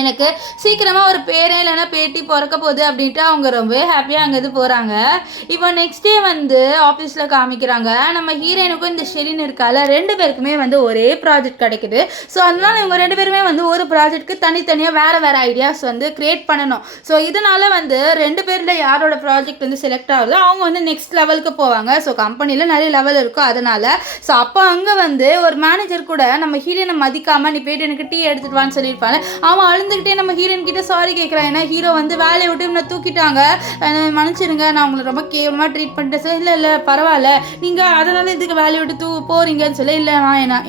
எனக்கு சீக்கிரமாக ஒரு பேரே இல்லைன்னா பேட்டி பிறக்க போகுது அப்படின்ட்டு அவங்க ரொம்பவே ஹாப்பியாக அங்கேருந்து போகிறாங்க. இப்போ நெக்ஸ்ட் டே வந்து ஆஃபீஸில் காமிக்கிறாங்க. நம்ம ஹீரோயினுக்கும் இந்த ஷெரின் இருக்கால, 2 பேருக்குமே வந்து ஒரே ப்ராஜெக்ட் கிடைக்குது. ஸோ அதனால் இவங்க 2 பேருமே வந்து ஒரு ப்ராஜெக்ட்டுக்கு தனித்தனியாக வேறு ஐடியாஸ் வந்து க்ரியேட் பண்ணணும். ஸோ இதனால் வந்து 2 பேரில் யாரோட ப்ராஜெக்ட் வந்து செலக்ட் ஆகுதோ அவங்க வந்து நெக்ஸ்ட் லெவலுக்கு போவாங்க. ஸோ கம்பெனியில் நிறைய லெவல் இருக்கும் அதனால். ஸோ அப்போ அங்கே வந்து ஒரு மேனேஜர் கூட நம்ம ஹீரோயினை மதிக்காமல் நீ போய்ட்டு எனக்கு டீ எடுத்துகிட்டு வான்னு சொல்லியிருப்பாங்க. அவன் அழுந்துக்கிட்டே நம்ம ஹீரோயின் கிட்ட சாரி கேட்குறேன். ஏன்னா ஹீரோ வந்து வேலையை விட்டு என்ன தூக்கிட்டாங்க, மன்னிச்சிருங்க, நான் உங்களை ரொம்ப கேவலமாக ட்ரீட் பண்ணிட்டேன் சார். இல்லை பரவாயில்ல, நீங்கள் அதனால இதுக்கு வேலையை விட்டு போகிறீங்கன்னு சொல்ல, இல்லை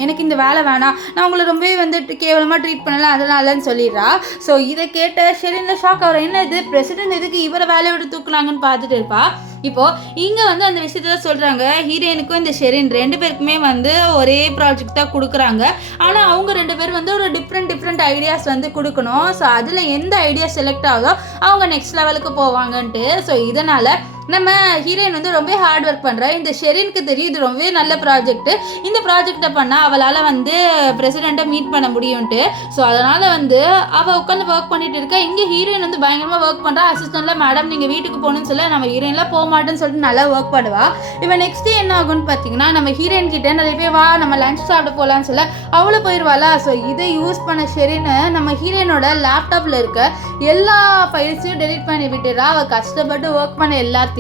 எனக்கு இந்த வேலை வேணாம், நான் உங்களை ரொம்பவே வந்து கேவலமாக ட்ரீட் பண்ணல அதனாலன்னு சொல்லிடுறா. ஸோ இதை கேட்ட ஷெரினில் ஷாக் ஆகிற, என்ன இது பிரசிடென்ட் எதுக்கு இவரை வேலையை விட்டு தூக்குனாங்கன்னு பார்த்துட்டு இருப்பா. இப்போது இங்கே வந்து அந்த விஷயத்த தான் சொல்கிறாங்க, ஹீரோயினுக்கும் இந்த ஷெரின் 2 பேருக்குமே வந்து ஒரே ப்ராஜெக்ட் தான் கொடுக்குறாங்க. ஆனால் அவங்க 2 பேர் வந்து ஒரு டிஃப்ரெண்ட் ஐடியாஸ் வந்து கொடுக்கணும். ஸோ அதில் எந்த ஐடியா செலக்ட் ஆகுதோ அவங்க நெக்ஸ்ட் லெவலுக்கு போவாங்கன்ட்டு. ஸோ இதனால் நம்ம ஹீரோயின் வந்து ரொம்ப ஹார்ட் ஒர்க் பண்ணுறா. இந்த ஷெரினுக்கு தெரியும் இது ரொம்பவே நல்ல ப்ராஜெக்ட்டு, இந்த ப்ராஜெக்டை பண்ணால் அவளால் வந்து பிரசிடெண்ட்டை மீட் பண்ண முடியும்ட்டு. ஸோ அதனால் வந்து அவள் உட்காந்து ஒர்க் பண்ணிட்டு இருக்கா. இங்கே ஹீரோயின் வந்து பயங்கரமாக ஒர்க் பண்ணுறா. அசிஸ்டண்ட்டில் மேடம் நீங்கள் வீட்டுக்கு போகணுன்னு சொல்ல நம்ம ஹீரோயின்லாம் போக மாட்டேன்னு சொல்லிட்டு நல்லா ஒர்க் பண்ணுவா. இப்போ நெக்ஸ்ட் என்ன ஆகும்னு பார்த்தீங்கன்னா, நம்ம ஹீரோயின் கிட்டே நிறைய பேர் வா நம்ம லஞ்ச் சாப்பிட போகலான்னு சொல்ல அவ்வளோ போயிடுவாளா. ஸோ இதை யூஸ் பண்ண ஷெரின் நம்ம ஹீரோயினோட லேப்டாப்பில் இருக்க எல்லா ஃபைல்ஸையும் டெலிட் பண்ணி விட்டுறா. அவள் கஷ்டப்பட்டு ஒர்க் பண்ண எல்லாத்தையும்.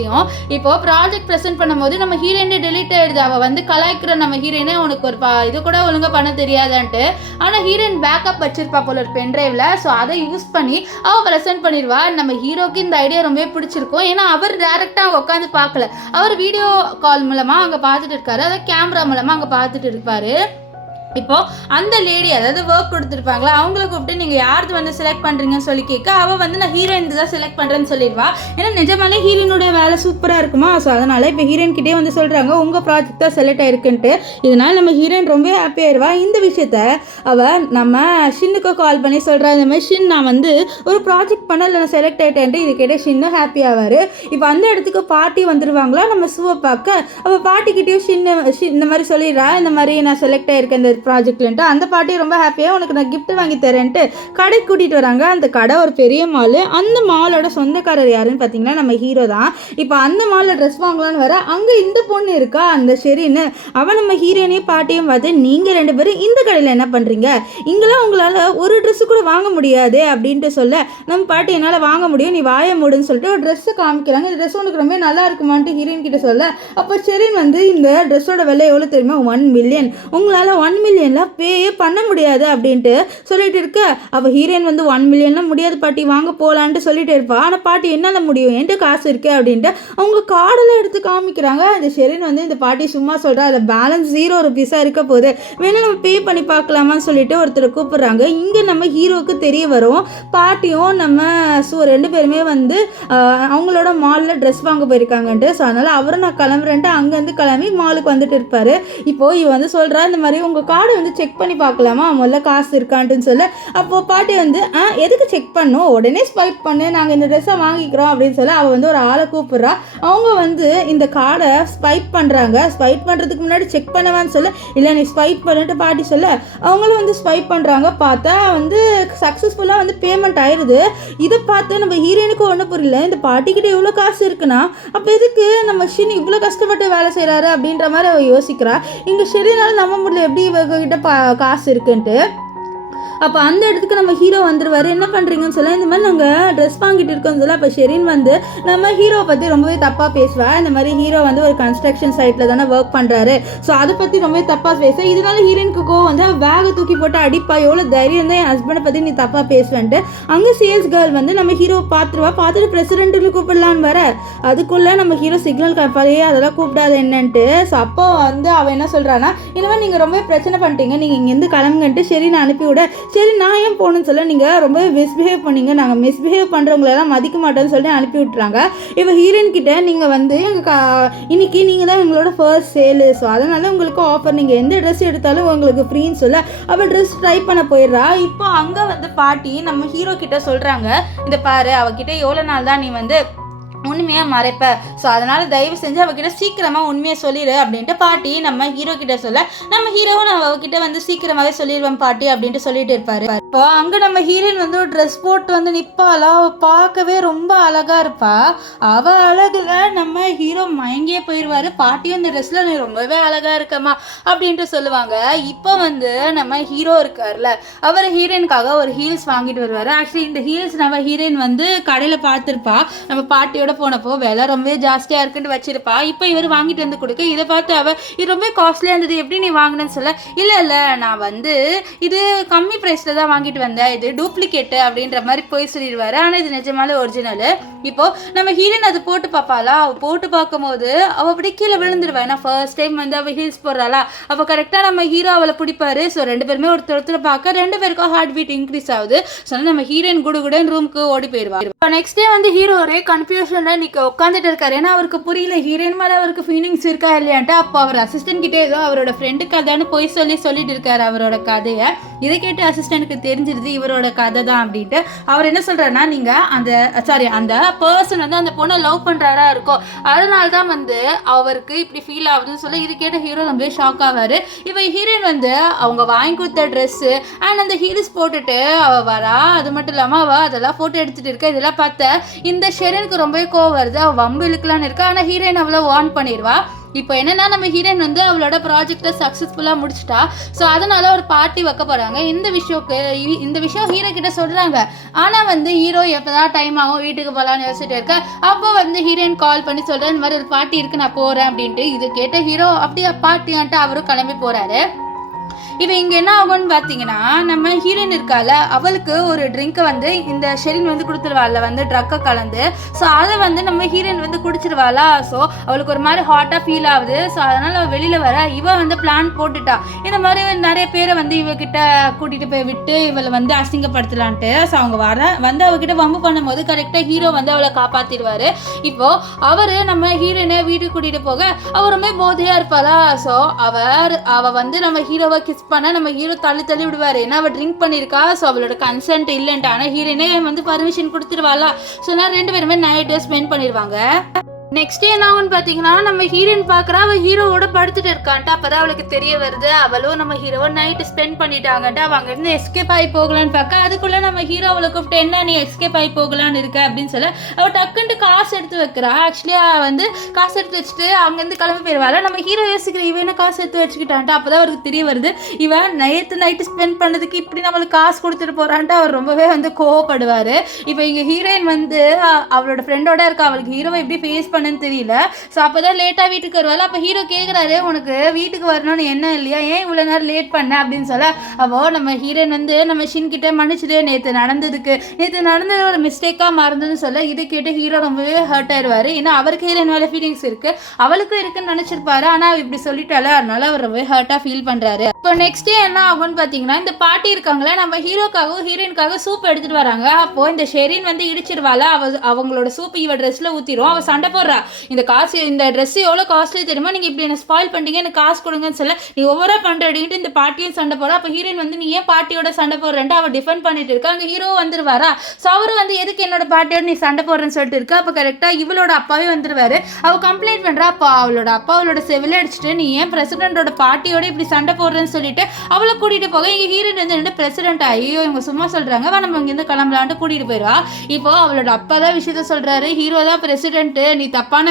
இப்போ ப்ராஜெக்ட் ப்ரெசென்ட் பண்ணும்போது நம்ம ஹீரோயினே டெலிட் ஆயிடுது. அவள் வந்து கலாய்க்கிற நம்ம ஹீரோயினே உனக்கு ஒரு இது கூட ஒழுங்காக பண்ண தெரியாதான்ட்டு. ஆனால் ஹீரோயின் பேக்கப் வச்சிருப்பா போல ஒரு பென்ட்ரைவில். ஸோ அதை யூஸ் பண்ணி அவள் ப்ரெசென்ட் பண்ணிடுவா. நம்ம ஹீரோக்கு இந்த ஐடியா ரொம்பவே பிடிச்சிருக்கும். ஏன்னா அவர் டேரெக்டாக உட்காந்து பார்க்கல, அவர் வீடியோ கால் மூலமாக அங்கே பார்த்துட்டு இருக்காரு, அதாவது கேமரா மூலமாக அங்கே பார்த்துட்டு இருப்பார். இப்போது அந்த லேடி அதாவது ஒர்க் கொடுத்துருப்பாங்களா அவங்கள கூப்பிட்டு நீங்கள் யாருக்கு வந்து செலக்ட் பண்ணுறீங்கன்னு சொல்லி கேட்க அவள் வந்து நான் ஹீரோயினுக்கு தான் செலக்ட் பண்ணுறேன்னு சொல்லிடுவா. ஏன்னா நிஜமாலே ஹீரோயினுடைய வேலை சூப்பராக இருக்குமா. ஸோ அதனால் இப்போ ஹீரோயின்கிட்டே வந்து சொல்கிறாங்க உங்கள் ப்ராஜெக்ட் தான் செலக்ட் ஆயிருக்குன்ட்டு. இதனால் நம்ம ஹீரோயின் ரொம்ப ஹாப்பியாயிருவா. இந்த விஷயத்த அவள் நம்ம ஷின்னுக்கு கால் பண்ணி சொல்கிறா, இந்த மாதிரி ஷின் நான் வந்து ஒரு ப்ராஜெக்ட் பண்ண நான் செலக்ட் ஆகிட்டேன்ட்டு. இது கேட்டால் ஷின்னும் ஹாப்பி ஆவார். இப்போ அந்த இடத்துக்கு பாட்டி வந்துடுவாங்களா நம்ம ஷூவை பார்க்க. அவள் பாட்டிக்கிட்டேயும் இந்த மாதிரி சொல்லிடுறா, இந்த மாதிரி நான் செலக்ட் ஆகிருக்கேன் இந்த ப்ராஜெக்ட்லன்ட்டு. அந்த பாட்டி ரொம்ப ஹாப்பியாக உனக்கு நான் கிஃப்ட் வாங்கி தரேன்ட்டு கடைக்கு கூட்டிகிட்டு வராங்க. அந்த கடை ஒரு பெரிய மால். அந்த மாலோட சொந்தக்காரர் யாருன்னு பார்த்தீங்கன்னா நம்ம ஹீரோ தான். இப்போ அந்த மாலில் ட்ரெஸ் வாங்கலான்னு வர அங்கே இந்த பொண்ணு இருக்கா, அந்த ஷெரின்னு. அவன் நம்ம ஹீரோனையும் பாட்டியும் பார்த்து, நீங்கள் 2 பேரும் இந்த கடையில் என்ன பண்ணுறீங்க, இங்கெல்லாம் உங்களால் ஒரு ட்ரெஸ்ஸு கூட வாங்க முடியாது அப்படின்ட்டு சொல்ல, நம்ம பாட்டி என்னால் வாங்க முடியும், நீ வாய மூடுன்னு சொல்லிட்டு ஒரு ட்ரெஸ்ஸு காமிக்கிறாங்க. இந்த ட்ரெஸ் உனக்கு ரொம்ப நல்லா இருக்குமான்ட்டு ஹீரோயின் கிட்ட சொல்ல, அப்போ ஷெரின் வந்து இந்த ட்ரெஸ்ஸோட விலை எவ்வளோ தெரியுமா, 1 மில்லியன், உங்களால் 1 மில்லியன்லாம் பேயே பண்ண முடியாது அப்படின்ட்டு சொல்லிட்டு இருக்க. அவள் ஹீரோயின் வந்து 1 மில்லியன்லாம் முடியாது பாட்டி, வாங்க போகலான்ட்டு சொல்லிட்டு இருப்பா. ஆனால் பாட்டி என்னால் முடியும், என்கிட்ட காசு இருக்கு அப்படின்ட்டு அவங்க கார்டெல்லாம் எடுத்து காமிக்கிறாங்க. இந்த ஷெரின் வந்து இந்த பாட்டி சும்மா சொல்கிறா, அதில் பேலன்ஸ் 0 ரூபீஸாக இருக்க போது, வேணா நம்ம பே பண்ணி பார்க்கலாமான்னு சொல்லிட்டு ஒருத்தரை கூப்பிட்றாங்க. இங்கே நம்ம ஹீரோவுக்கு தெரிய வரும், பாட்டியும் நம்ம 2 பேருமே வந்து அவங்களோட மாலில் ட்ரெஸ் வாங்க போயிருக்காங்கன்ட்டு. ஸோ அதனால் அவரும் நான் கிளம்புறேன்ட்டு அங்கேருந்து கிளம்பி மாலுக்கு வந்துட்டு இருப்பார். இப்போது இவ வந்து சொல்கிறா, இந்த மாதிரி உங்கள் கார்டை வந்து செக் பண்ணி பார்க்கலாமா, முதல்ல காசு இருக்கான்ட்டுன்னு சொல்ல. அப்போது பாட்டி வந்து எதுக்கு செக் பண்ணும், உடனே ஸ்வைப் பண்ணு, நாங்கள் இந்த ட்ரெஸ்ஸை வாங்கிக்கிறோம் அப்படின்னு சொல்ல அவள் வந்து ஒரு ஆளை கூப்பிட்றா. அவங்க வந்து இந்த கார்டை ஸ்வைப் பண்ணுறாங்க. ஸ்வைப் பண்ணுறதுக்கு முன்னாடி செக் பண்ணவான்னு சொல்ல, இல்லை நீ ஸ்வைப் பண்ணிட்டு பாட்டி சொல்ல அவங்களும் வந்து ஸ்வைப் பண்ணுறாங்க. பார்த்தா வந்து சக்ஸஸ்ஃபுல்லாக வந்து பேமெண்ட் ஆயிடுது. இதை பார்த்து நம்ம ஹீரோயினுக்கு ஒன்றும் புரியல, இந்த பாட்டிக்கிட்ட இவ்வளோ காசு இருக்குன்னா அப்போ எதுக்கு நம்ம ஷின் இவ்வளோ கஷ்டப்பட்டு வேலை செய்கிறாரு அப்படின்ற மாதிரி அவள் யோசிக்கிறா. இங்கே ஷெரினால் நம்ப முடியல எப்படி இவகிட்ட காசு இருக்குன்ட்டு. அப்போ அந்த இடத்துக்கு நம்ம ஹீரோ வந்துடுவார். என்ன பண்ணுறீங்கன்னு சொல்ல, இந்த மாதிரி நாங்கள் ட்ரெஸ் வாங்கிட்டு இருக்கோம்னு சொல்ல. அப்போ ஷெரின் வந்து நம்ம ஹீரோவை பற்றி ரொம்பவே தப்பாக பேசுவேன். இந்த மாதிரி ஹீரோ வந்து ஒரு கன்ஸ்ட்ரக்ஷன் சைட்டில் தானே ஒர்க் பண்ணுறாரு, ஸோ அதை பற்றி ரொம்பவே தப்பாக பேசுவேன். இதனால ஹீரோயினுக்கு கோவம் வந்து பேகை தூக்கி போட்டு அடிப்பா, எவ்வளோ தைரியம் தான் என் ஹஸ்பண்டை பற்றி நீ தப்பாக பேசுவேன்ட்டு. அங்கே சேல்ஸ் கேர்ள் வந்து நம்ம ஹீரோவை பார்த்துட்டு பிரசிடென்ட்டுன்னு கூப்பிடலான்னு வர, அதுக்குள்ளே நம்ம ஹீரோ சிக்னல் காப்பாளையே அதெல்லாம் கூப்பிடாது என்னன்ட்டு. ஸோ அப்போ வந்து அவன் என்ன சொல்கிறான்னா, இந்த மாதிரி நீங்கள் ரொம்ப பிரச்சனை பண்ணிட்டீங்க, நீங்கள் இங்கேருந்து கிளம்புங்கன்ட்டு ஷெரினை அனுப்பிவிட, சரி நான் ஏன் போகணுன்னு சொல்ல, நீங்கள் ரொம்ப மிஸ்பிஹேவ் பண்ணீங்க, நாங்கள் மிஸ்பிஹேவ் பண்ணுறவங்களெல்லாம் மதிக்க மாட்டோன்னு சொல்லிட்டு அனுப்பி விட்டுறாங்க. இப்போ ஹீரோயின் கிட்ட நீங்கள் வந்து இன்னைக்கு நீங்கள் தான் எங்களோட ஃபர்ஸ்ட் சேலு, ஸோ அதனால உங்களுக்கு ஆஃபர், நீங்கள் எந்த ட்ரெஸ் எடுத்தாலும் உங்களுக்கு ஃப்ரீன்னு சொல்ல அவள் ட்ரெஸ் ட்ரை பண்ண போயிடுறா. இப்போ அங்கே வந்து பாட்டி நம்ம ஹீரோ கிட்ட சொல்கிறாங்க, இந்த பாரு அவகிட்ட எவ்வளோ நாள் தான் நீ வந்து உண்மையாக மறைப்ப, ஸோ அதனால் தயவு செஞ்சு அவகிட்ட சீக்கிரமாக உண்மையை சொல்லிடு அப்படின்ட்டு பாட்டி நம்ம ஹீரோ கிட்ட சொல்ல, நம்ம ஹீரோவும் நான் அவகிட்ட வந்து சீக்கிரமாகவே சொல்லிடுவேன் பாட்டி அப்படின்ட்டு சொல்லிட்டு இருப்பாரு. இப்போ அங்கே நம்ம ஹீரோயின் வந்து ஒரு ட்ரெஸ் போட்டு வந்து நிற்பாளா, பார்க்கவே ரொம்ப அழகாக இருப்பா. அவள் அழகுல நம்ம ஹீரோ மயங்கியே போயிடுவார். பாட்டியும் இந்த ட்ரெஸ்ஸில் நீ ரொம்பவே அழகாக இருக்கம்மா அப்படின்ட்டு சொல்லுவாங்க. இப்போ வந்து நம்ம ஹீரோ இருக்கார்ல, அவர் ஹீரோயினுக்காக ஒரு ஹீல்ஸ் வாங்கிட்டு வருவார். ஆக்சுவலி இந்த ஹீல்ஸ் நம்ம ஹீரோயின் வந்து கடையில் பார்த்துருப்பா, நம்ம பாட்டியோட போனப்போ விலை ரொம்பவே ஜாஸ்தியாக இருக்குன்னு வச்சிருப்பா. இப்போ இவர் வாங்கிட்டு வந்து கொடுக்க, இதை பார்த்து இது ரொம்ப காஸ்ட்லியாக இருந்தது, எப்படி நீ வாங்கினேன்னு சொல்ல, இல்லை நான் வந்து இது கம்மி ப்ரைஸில் தான் வாங்கிட்டு வந்தேன், இது டூப்ளிகேட்டு அப்படின்ற மாதிரி போய் சொல்லிடுவார். ஆனால் இது நிஜமாலே ஒரிஜினலு. இப்போது நம்ம ஹீரோயின் அது போட்டு பார்ப்பாளா, அவள் போட்டு பார்க்கும்போது அவள் அப்படி கீழே விழுந்துருவா. ஏன்னா ஃபர்ஸ்ட் டைம் வந்து அவள் ஹீல்ஸ் போடுறாளா, அப்போ கரெக்டாக நம்ம ஹீரோ அவளை பிடிப்பாரு. ஸோ 2 பேருமே ஒருத்தர் பார்க்க 2 பேருக்கும் ஹார்ட் பீட் இன்க்ரீஸ் ஆகுது. ஸோ நம்ம ஹீரோயின் குடுகுடன் ரூமுக்கு ஓடி போயிடுவார். இப்போ நெக்ஸ்ட் டே வந்து ஹீரோ ஒரே கன்ஃபியூஷன் இன்னைக்கு உட்காந்துட்டு இருக்காரு. ஏன்னா அவருக்கு புரியல ஹீரோயின் மேலே அவருக்கு ஃபீலிங்ஸ் இருக்கா இல்லையான்ட்டு. அப்போ அவர் அசிஸ்டன்ட் கிட்டே ஏதோ அவரோட ஃப்ரெண்டு கதைன்னு சொல்லிட்டு இருக்காரு அவரோட கதையை. இதை கேட்டு அசிஸ்டன்ட்க்கு தெரிஞ்சிருது இவரோட கதை தான் அப்படின்ட்டு. அவர் என்ன சொல்றாருன்னா, நீங்க அந்த பர்சன் வந்து அந்த பொண்ணை லவ் பண்றாரா இருக்கும், அதனால தான் வந்து அவருக்கு இப்படி ஃபீல் ஆகுதுன்னு சொல்ல, இது கேட்ட ஹீரோ ரொம்ப ஷாக் ஆவாரு. இவ ஹீரோயின் வந்து அவங்க வாங்கி கொடுத்த ட்ரெஸ்ஸு அண்ட் அந்த ஹீல்ஸ் போட்டுட்டு அவள் வரா. அது மட்டும் இல்லாமல் அவள் அதெல்லாம் ஃபோட்டோ எடுத்துகிட்டு இருக்கா. இதெல்லாம் பார்த்த இந்த ஷெரினுக்கு ரொம்ப கோவம் வருது. அவள் வம்பு இழுக்கலான்னு இருக்கா. ஆனால் ஹீரோயின் அவளை வார்ன் பண்ணிடுவா. இப்போ என்னன்னா, நம்ம ஹீரோயின் வந்து அவளோட ப்ராஜெக்டை சக்ஸஸ்ஃபுல்லாக முடிச்சிட்டா. ஸோ அதனால ஒரு பார்ட்டி வைக்க போகிறாங்க. இந்த விஷயம் ஹீரோ கிட்ட சொல்கிறாங்க. ஆனால் வந்து ஹீரோ எப்போதான் டைம் ஆகும் வீட்டுக்கு போகலான்னு யோசிச்சுட்டு இருக்க. அப்போ வந்து ஹீரோயின் கால் பண்ணி சொல்கிறேன், இந்த மாதிரி ஒரு பார்ட்டி இருக்குது நான் போகிறேன் அப்படின்ட்டு. இது கேட்ட ஹீரோ அப்படியே பார்ட்டியான்ட்டு அவரும் கிளம்பி போகிறாரு. இப்போ இங்கே என்ன ஆகும்னு பார்த்தீங்கன்னா, நம்ம ஹீரோயின் இருக்கால, அவளுக்கு ஒரு ட்ரிங்க்கை வந்து இந்த ஷெரின் வந்து கொடுத்துருவாள் வந்து ட்ரக்கை கலந்து. ஸோ அதை வந்து நம்ம ஹீரோயின் வந்து குடிச்சிருவாளா. ஸோ அவளுக்கு ஒரு மாதிரி ஹாட்டாக ஃபீல் ஆகுது. ஸோ அதனால் அவள் வெளியில் வர வந்து பிளான் போட்டுட்டா, இந்த மாதிரி நிறைய பேரை வந்து இவகிட்ட கூட்டிகிட்டு போய் விட்டு இவளை வந்து அசிங்கப்படுத்தலான்ட்டு. ஸோ அவங்க வந்து அவகிட்ட வம்பு பண்ணும்போது கரெக்டாக ஹீரோ வந்து அவளை காப்பாற்றிடுவார். இப்போது அவர் நம்ம ஹீரோயினை வீட்டுக்கு கூட்டிகிட்டு போக அவர் ரொம்ப போதையாக இருப்பாளா. ஸோ அவள் வந்து நம்ம ஹீரோவை கிஸ் பண்ண நம்ம ஹீரோ தள்ளி விடுவார். ஏன்னா அவள் ட்ரிங்க் பண்ணியிருக்கா. ஸோ அவளோட கன்சென்ட் இல்லைன்ட்டு. ஆனால் ஹீரோயினே வந்து பர்மிஷன் கொடுத்துருவாளா. ஸோ நான் 2 பேருமே நைட்டு ஸ்பெண்ட் பண்ணிடுவாங்க. நெக்ஸ்ட் டே என்ன ஆகும்னு பார்த்தீங்கன்னா நம்ம ஹீரோயின் பார்க்குறா. அவள் ஹீரோவோட படுத்துட்டு இருக்கான்ட்டு. அப்போ தான் அவளுக்கு தெரிய வருது அவளும் நம்ம ஹீரோவை நைட்டு ஸ்பெண்ட் பண்ணிட்டாங்கன்ட்டு. அவள் அங்கேருந்து எஸ்கேப் ஆகி போகலான்னு பார்க்க அதுக்குள்ளே நம்ம ஹீரோ அவளை கூப்பிட்டு என்ன நீ எஸ்கேப் ஆகி போகலான்னு இருக்க அப்படின்னு சொல்ல அவள் டக்குன்ட்டு காசு எடுத்து வைக்கிறா. ஆக்சுவலி வந்து காசு எடுத்து வச்சுட்டு அங்கேருந்து கிளம்பி போயிடுவாள். நம்ம ஹீரோ யோசிக்கிற இவன் என்ன காசு எடுத்து வச்சுக்கிட்டான்ட்டு. அப்போ தான் அவருக்கு தெரிய வருது இவன் நைட்டு ஸ்பெண்ட் பண்ணதுக்கு இப்படி நம்மளுக்கு காசு கொடுத்துட்டு போகிறான்ட்டு. அவர் ரொம்பவே வந்து கோவப்படுவார். இப்போ இங்கே ஹீரோயின் வந்து அவளோட ஃப்ரெண்டோட இருக்கா. அவளுக்கு ஹீரோவை எப்படி ஃபேஸ் பண்ணன்னு தெரியல. ஸோ அப்போ தான் லேட்டாக வீட்டுக்கு வருவாள். அப்போ ஹீரோ கேட்குறாரு உனக்கு வீட்டுக்கு வரணும்னு என்ன இல்லையா, ஏன் இவ்வளோ நேரம் லேட் பண்ண அப்படின்னு சொல்ல அவள் நம்ம ஹீரோயின் வந்து நம்ம ஷின் கிட்டே மன்னிச்சுட்டு நேற்று நடந்தது ஒரு மிஸ்டேக்காக மறந்துன்னு சொல்ல இதை கேட்டு ஹீரோ ரொம்பவே ஹர்ட் ஆயிடுவார். ஏன்னா அவருக்கு ஹீரோயின் மேலே ஃபீலிங்ஸ் இருக்குது, அவளுக்கும் இருக்குன்னு நினச்சிருப்பாரு. ஆனால் இப்படி சொல்லிட்டால அதனால அவர் ரொம்பவே ஹர்ட்டாக ஃபீல் பண்ணுறாரு. இப்போ நெக்ஸ்ட் டே என்ன ஆகும்னு பார்த்தீங்கன்னா இந்த பாட்டி இருக்காங்களே நம்ம ஹீரோக்காகவும் ஹீரோயினுக்காக சூப் எடுத்துகிட்டு வராங்க. அப்போது இந்த ஷெரின் வந்து இடிச்சிருவாள். அவங்களோட சூப் இவ ட்ரெஸ்ஸில் ஊற்றிடும். அவள் சண்டை போடுறா. இந்த ட்ரெஸ் எவ்வளோ காஸ்ட்லி தெரியுமா, நீங்கள் இப்படி என்ன ஸ்பாயில் பண்ணிட்டீங்க, எனக்கு காசு கொடுங்கன்னு சொல்ல நீ ஓவரா பண்ணுறடின்ட்டு இந்த பாட்டியும் சண்டை போடுறா. அப்போ ஹீரோயின் வந்து நீ ஏன் பாட்டியோட சண்டை போடுறேன்ட்டு அவள் டிஃபெண்ட் பண்ணிட்டு இருக்கா. அங்கே ஹீரோ வந்துருவாரா. ஸோ அவரு வந்து எதுக்கு என்னோட பாட்டியோட நீ சண்டை போடுறேன்னு சொல்லிட்டு இருக்கா. அப்போ கரெக்டாக இவளோட அப்பாவே வந்துருவாரு. அவள் கம்ப்ளைண்ட் பண்ணுறா. அப்போ அவளோட அப்பா அவளோட செவில அடிச்சுட்டு நீ ஏன் பிரசிடென்ட்டோட பாட்டியோட இப்படி சண்டை போடுறேன்னு சொல்லிட்டு அவளை கூட்டிகிட்டு போக இங்கே ஹீரோயின் வந்து ரெண்டு பிரசிடென்ட் ஐயோ இவங்க சும்மா சொல்கிறாங்க வா நம்ம இங்கேருந்து கிளம்பலான்ட்டு கூட்டிகிட்டு போயிடுவா. இப்போ அவளோட அப்பா தான் விஷயத்த சொல்கிறாரு. ஹீரோ தான் பிரசிடென்ட்டு, நீ தப்பான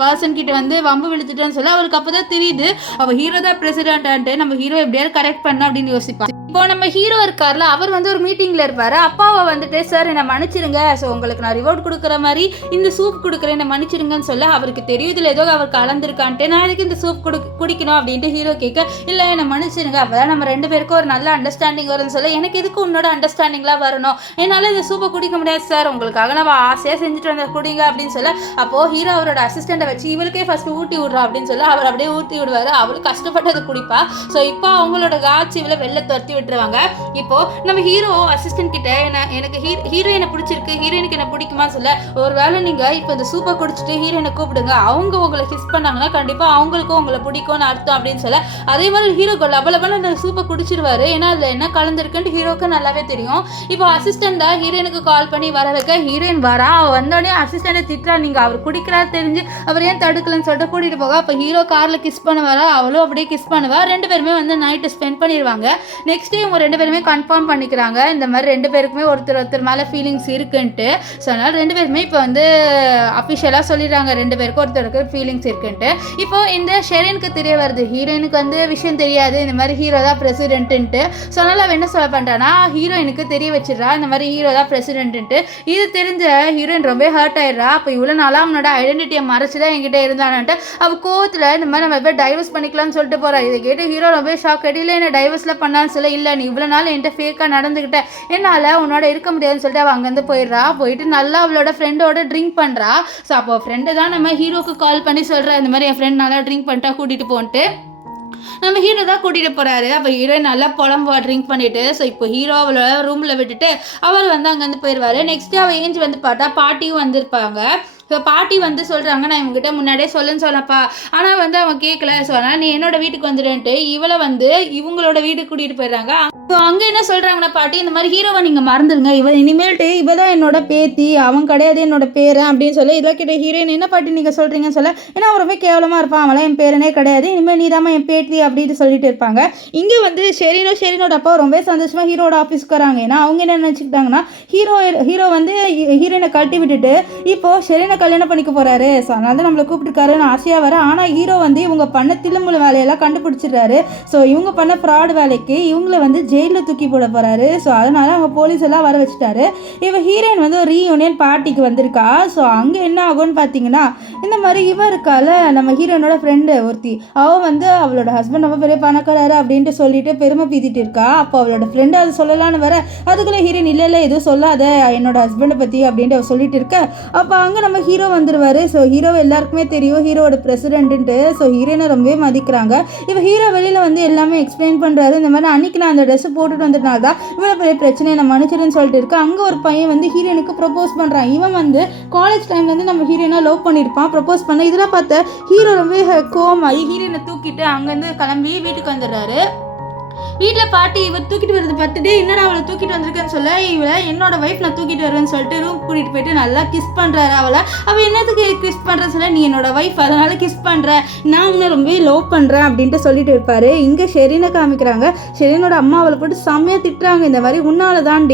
பர்சன் கிட்ட வந்து வம்பு விழுத்துட்டேன்னு சொல்ல அவளுக்கு அப்போதான் தெரியுது அவள் ஹீரோ தான் பிரசிடென்ட். நம்ம ஹீரோ எப்படியாவது கரெக்ட் பண்ண அப்படின்னு யோசிப்பா. இப்போ நம்ம ஹீரோ இருக்கார்ல அவர் வந்து ஒரு மீட்டிங்கில் இருப்பார். அப்பாவை வந்துட்டு சார் என்னை மன்னிச்சிருங்க, ஸோ உங்களுக்கு நான் ரிவார்ட் கொடுக்குற மாதிரி இந்த சூப் கொடுக்குறேன் என்னை மன்னிச்சிருங்கன்னு சொல்ல அவருக்கு தெரியுதுல ஏதோ அவர் கலந்துருக்கான்ட்டு நான் அதுக்கு இந்த சூப் குடிக்கணும் அப்படின்ட்டு ஹீரோ கேட்க இல்லை என்னை மன்னிச்சிருங்க அப்போதான் நம்ம 2 பேருக்கும் ஒரு நல்ல அண்டர்ஸ்டாண்டிங் வரும்னு சொல்ல எனக்கு எதுக்கு உன்னோட அண்டர்ஸ்டாண்டிங்லாம் வரணும், என்னால் இந்த சூப்பை குடிக்க முடியாது சார், உங்களுக்காக நான் ஆசையாக செஞ்சுட்டு வந்த குடிங்க அப்படின்னு சொல்ல அப்போது ஹீரோ அவரோட அசிஸ்டண்ட்டை வச்சு இவளுக்கே ஃபஸ்ட்டு ஊட்டி விட்றா அப்படின்னு சொல்ல அவர் அப்படியே ஊட்டி விடுவார். அவளுக்கு கஷ்டப்பட்டது குடிப்பா. ஸோ இப்போ அவங்களோட காட்சி இவளை வெளில துரத்தி விட்டுருவாங்க. இப்போ நம்ம ஹீரோ அசிஸ்டன்ட் கிட்ட எனக்கு ஹீரோயினை பிடிச்சிருக்கு, ஹீரோயினுக்கு என்ன பிடிக்குமா சொல்ல ஒரு வேளை நீங்கள் இப்போ இந்த சூப்பை குடிச்சிட்டு ஹீரோயினை கூப்பிடுங்க, அவங்க உங்களை கிஸ் பண்ணாங்கன்னா கண்டிப்பாக அவங்களுக்கும் உங்களை பிடிக்கும்னு அர்த்தம் அப்படின்னு சொல்ல அதே மாதிரி ஹீரோ லபலபல இந்த சூப்பை குடிச்சிருவாரு. ஏன்னா அதில் என்ன கலந்துருக்குன்ட்டு ஹீரோக்கு நல்லாவே தெரியும். இப்போ அசிஸ்டண்டா ஹீரோயினுக்கு கால் பண்ணி வர வைக்க ஹீரோயின் வரா. வந்தோடனே அசிஸ்டண்டை திட்டுறா, நீங்கள் அவர் குடிக்கிறாரு தெரிஞ்சு அவர் ஏன் தடுக்கலன்னு சொல்லிட்டு கூட்டிகிட்டு போக அப்போ ஹீரோ காரில் கிஸ் பண்ண வரா. அவளும் அப்படியே கிஸ் பண்ணுவா. 2 பேருமே வந்து நைட்டு ஸ்பெண்ட் பண்ணிடுவாங்க. நெக்ஸ்ட் டே இவங்க 2 பேருமே கன்ஃபார்ம் பண்ணிக்கிறாங்க இந்த மாதிரி 2 பேருக்குமே ஒருத்தர் மேலே ஃபீலிங்ஸ் இருக்குன்ட்டு. ஸோ அதனால் 2 பேருமே இப்போ வந்து அஃபிஷியலாக சொல்லிடுறாங்க 2 பேருக்கும் ஒருத்தருக்கு ஃபீலிங்ஸ் இருக்குன்ட்டு. இப்போ இந்த ஷெரினுக்கு தெரிய வருது ஹீரோயினுக்கு வந்து விஷயம் தெரியாது இந்த மாதிரி ஹீரோ தான் பிரசிடென்ட்டு. ஸோ அதனால் அவள் என்ன சொல்ல பண்ணுறான்னா ஹீரோயினுக்கு தெரிய வச்சிடறா இந்த மாதிரி ஹீரோ தான் பிரசிடென்ட்டு. இது தெரிஞ்ச ஹீரோயின் ரொம்ப ஹர்ட் ஆயிடுறா. அப்போ இவ்வளோ நாளாக அவனோட ஐடென்டிட்டியை மறைச்சு தான் என்கிட்ட இருந்தானான்ட்டு அவள் கோவத்தில் இந்த மாதிரி நம்ம போய் டைவர்ஸ் பண்ணிக்கலாம்னு சொல்லிட்டு போகிறா. இதை கேட்டு ஹீரோ ரொம்ப ஷாக் அடியில் என்ன டைவர்ஸில் பண்ணான்னு சொல்ல இல்லை நீ இவ்வளோ நாள் என்கிட்ட ஃபேக்காக நடந்துக்கிட்ட என்னால் உன்னோட இருக்க முடியாதுன்னு சொல்லிட்டு அவள் அங்கேருந்து போயிடுறா. போயிட்டு நல்லா அவளோட ஃப்ரெண்டோட ட்ரிங்க் பண்ணுறா. ஸோ அப்போ ஃப்ரெண்டு தான் நம்ம ஹீரோக்கு கால் பண்ணி சொல்கிறா இந்த மாதிரி என் ஃப்ரெண்ட் நல்லா ட்ரிங்க் பண்ணிட்டா கூட்டிகிட்டு போன்ட்டு நம்ம ஹீரோ தான் கூட்டிகிட்டு போகிறாரு. அப்போ ஹீரோயின் நல்லா புலம்புவா ட்ரிங்க் பண்ணிவிட்டு. ஸோ இப்போ ஹீரோ அவளை ரூமில் விட்டுட்டு அவர் வந்து அங்கேருந்து போயிடுவார். நெக்ஸ்ட்டு அவள் ஏஞ்சி வந்து பார்த்தா பாட்டியும் வந்திருப்பாங்க. ஸோ பாட்டி வந்து சொல்கிறாங்க நான் இவங்ககிட்ட முன்னாடியே சொல்லுன்னு சொல்லப்பா, ஆனால் வந்து அவன் கேட்கல. ஸோ அதனால் நீ என்னோட வீட்டுக்கு வந்துடுன்ட்டு இவளை வந்து இவங்களோட வீட்டுக்கு கூட்டிகிட்டு போயிடுறாங்க. ஸோ அங்கே என்ன சொல்கிறாங்கன்னா பாட்டி இந்த மாதிரி ஹீரோவை நீங்கள் மறந்துடுங்க, இனிமேல்ட்டு இவ தான் என்னோட பேத்தி, அவன் கிடையாது என்னோட பேரன் அப்படின்னு சொல்லி இதில் கிட்ட ஹீரோயின் என்ன பாட்டி நீங்கள் சொல்கிறீங்கன்னு சொல்ல ஏன்னா அவன் ரொம்ப கேவலமாக இருப்பான், அவன்லாம் என் பேரனே கிடையாது, இனிமேல் நீ தான் என் பேத்தி அப்படின்னு சொல்லிட்டு இருப்பாங்க. இங்கே வந்து ஷெரினோட அப்பா ரொம்ப சந்தோஷமாக ஹீரோட ஆஃபீஸ்க்கு வராங்க. ஏன்னா அவங்க என்ன நினச்சிக்கிட்டாங்கன்னா ஹீரோ வந்து ஹீரோயினை கட்டி விட்டுட்டு இப்போது ஷெரினை கல்யாணம் பண்ணிக்க போறாரு. ஸோ அதனால தான் நம்மளை கூப்பிட்டுருக்காருன்னு ஆசையாக வர. ஆனால் ஹீரோ வந்து இவங்க பண்ண தில்லுமுள்ள வேலையெல்லாம் கண்டுபிடிச்சிடுறாரு. ஸோ இவங்க பண்ண ஃப்ராட் வேலைக்கு இவங்களை வந்து ஜெயிலில் தூக்கி போட போறாரு. ஸோ அதனால அவங்க போலீஸ் எல்லாம் வர வச்சுட்டாரு. இவ ஹீரோயின் வந்து ஒரு ரீயூனியன் பார்ட்டிக்கு வந்திருக்கா. ஸோ அங்கே என்ன ஆகும்னு பார்த்தீங்கன்னா இந்த மாதிரி இவ இருக்கால நம்ம ஹீரோயினோட ஃப்ரெண்டு ஒருத்தி, அவள் வந்து அவளோட ஹஸ்பண்ட் ரொம்ப பெரிய பணக்காரரு அப்படின்ட்டு சொல்லிட்டு பெருமை பீத்திட்டு இருக்கா. அப்போ அவளோட ஃப்ரெண்டு அது சொல்லலான்னு வர அதுக்குள்ளே ஹீரோயின் இல்லை எதுவும் சொல்லாத என்னோட ஹஸ்பண்டை பற்றி அப்படின்ட்டு அவள் சொல்லிட்டு இருக்க. அப்போ அங்கே நம்ம ஹீரோ வந்துருவாரு. ஸோ ஹீரோ எல்லாருக்குமே தெரியும் ஹீரோட பிரசிடென்ட்டு. ஸோ ஹீரோயினை ரொம்பவே மதிக்கிறாங்க. இப்போ ஹீரோ வெளியில் வந்து எல்லாமே எக்ஸ்பிளைன் பண்ணுறாரு. இந்த மாதிரி அன்னைக்கு நான் அந்த ட்ரெஸ்ஸு போட்டுட்டு வந்ததுனால தான் இவ்வளோ பெரிய பிரச்சனை நான் மன்னிச்சிருன்னு சொல்லிட்டு இருக்கேன். அங்கே ஒரு பையன் வந்து ஹீரோயினுக்கு ப்ரப்போஸ் பண்ணுறான். இவன் வந்து காலேஜ் டைம்லேருந்து நம்ம ஹீரோயினை லவ் பண்ணியிருப்பான். ப்ரப்போஸ் பண்ண இதெல்லாம் பார்த்த ஹீரோ ரொம்ப கோவமாகி ஹீரோயினை தூக்கிட்டு அங்கேருந்து கிளம்பி வீட்டுக்கு வந்துடுறாரு. வீட்டில் பாட்டி இவர் தூக்கிட்டு வரது பார்த்துட்டு என்னடா அவளை தூக்கிட்டு வந்திருக்கேன்னு சொல்ல இவளை என்னோட ஒய்ஃப் நான் தூக்கிட்டு வருவேன்னு சொல்லிட்டு ரூம் கூட்டிகிட்டு போயிட்டு நல்லா கிஸ் பண்ணுறாரு அவள் என்னத்துக்கு கிஸ் பண்ணுறேன்னு சொல்ல நீ என்னோட ஒய்ஃப் அதனால கிஸ் பண்ணுற நான் உன்னை ரொம்ப லவ் பண்ணுறேன் அப்படின்ட்டு சொல்லிட்டு இருப்பாரு. இங்கே ஷெரீனை காமிக்கிறாங்க. ஷெரீனோட அம்மா அவளை போட்டு செம்மையாக திட்டுறாங்க. இந்த மாதிரி உன்னால தான்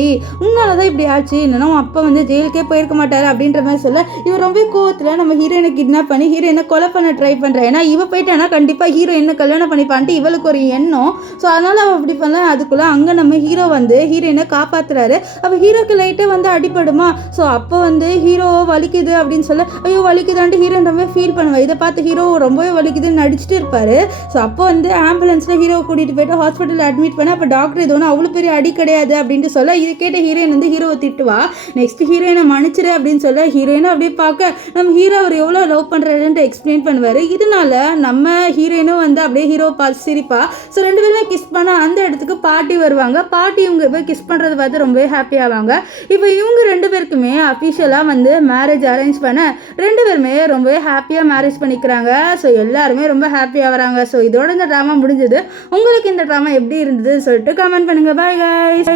இப்படி ஆச்சு, இல்லைன்னா அப்பா வந்து ஜெயிலுக்கே போயிருக்க மாட்டாரு அப்படின்ற மாதிரி சொல்ல இவர் ரொம்ப கோவத்தில் நம்ம ஹீரோயினை கிட்னாப் பண்ணி ஹீரோயினை கொலை பண்ண ட்ரை பண்ணுறேன். ஏன்னா இவ போயிட்டானா கண்டிப்பாக ஹீரோ என்ன கல்யாணம் பண்ணிப்பான்ட்டு இவளுக்கு ஒரு எண்ணம். ஸோ அதனால் அவள் அப்படி பண்ணல. அதுக்குள்ளே அங்கே நம்ம ஹீரோ வந்து ஹீரோயினை காப்பாற்றுறாரு. அப்போ ஹீரோக்கு லைட்டே வந்து அடிப்படுமா. ஸோ அப்போ வந்து ஹீரோ வலிக்குது அப்படின்னு சொல்ல ஐயோ வலிக்குதான்ட்டு ஹீரோயின் ரொம்ப ஃபீல் பண்ணுவேன். இதை பார்த்து ஹீரோ ரொம்பவே வலிக்குதுன்னு நடிச்சிட்டு இருப்பாரு. ஸோ அப்போ வந்து ஆம்புலன்ஸில் ஹீரோவை கூட்டிகிட்டு போயிட்டு ஹாஸ்பிட்டலில் அட்மிட் பண்ண அப்போ டாக்டர் இது ஒன்றும் அவ்வளோ பெரிய அடி கிடையாது அப்படின்ட்டு சொல்ல இது கேட்ட ஹீரோயின் வந்து ஹீரோவை திட்டுவா. நெக்ஸ்ட் ஹீரோயினை மன்னிச்சிரு அப்படின்னு சொல்ல ஹீரோயினை அப்படியே பார்க்க நம்ம ஹீரோ அவர் எவ்வளோ லவ் பண்ணுறாருன்ட்டு எக்ஸ்பிளைன் பண்ணுவார். இதனால நம்ம ஹீரோயினும் வந்து அப்படியே ஹீரோவை பார்த்து சிரிப்பா. ஸோ ரெண்டு பேருமே கிஸ் பண்ண அந்த இடத்துக்கு பாட்டி வருவாங்க. பாட்டி இவங்க போய் கிஸ் பண்ணுறது பார்த்து ரொம்பவே ஹாப்பி ஆவாங்க. இப்போ இவங்க ரெண்டு பேருக்குமே அஃபிஷியலாக வந்து மேரேஜ் அரேஞ்ச் பண்ண ரெண்டு பேருமே ரொம்பவே ஹாப்பியாக மேரேஜ் பண்ணிக்கிறாங்க. ஸோ எல்லாருமே ரொம்ப ஹாப்பியாக வராங்க. ஸோ இதோட இந்த ட்ராமா முடிஞ்சது. உங்களுக்கு இந்த ட்ராமா எப்படி இருந்தது சொல்லிட்டு கமெண்ட் பண்ணுங்கள். Bye guys.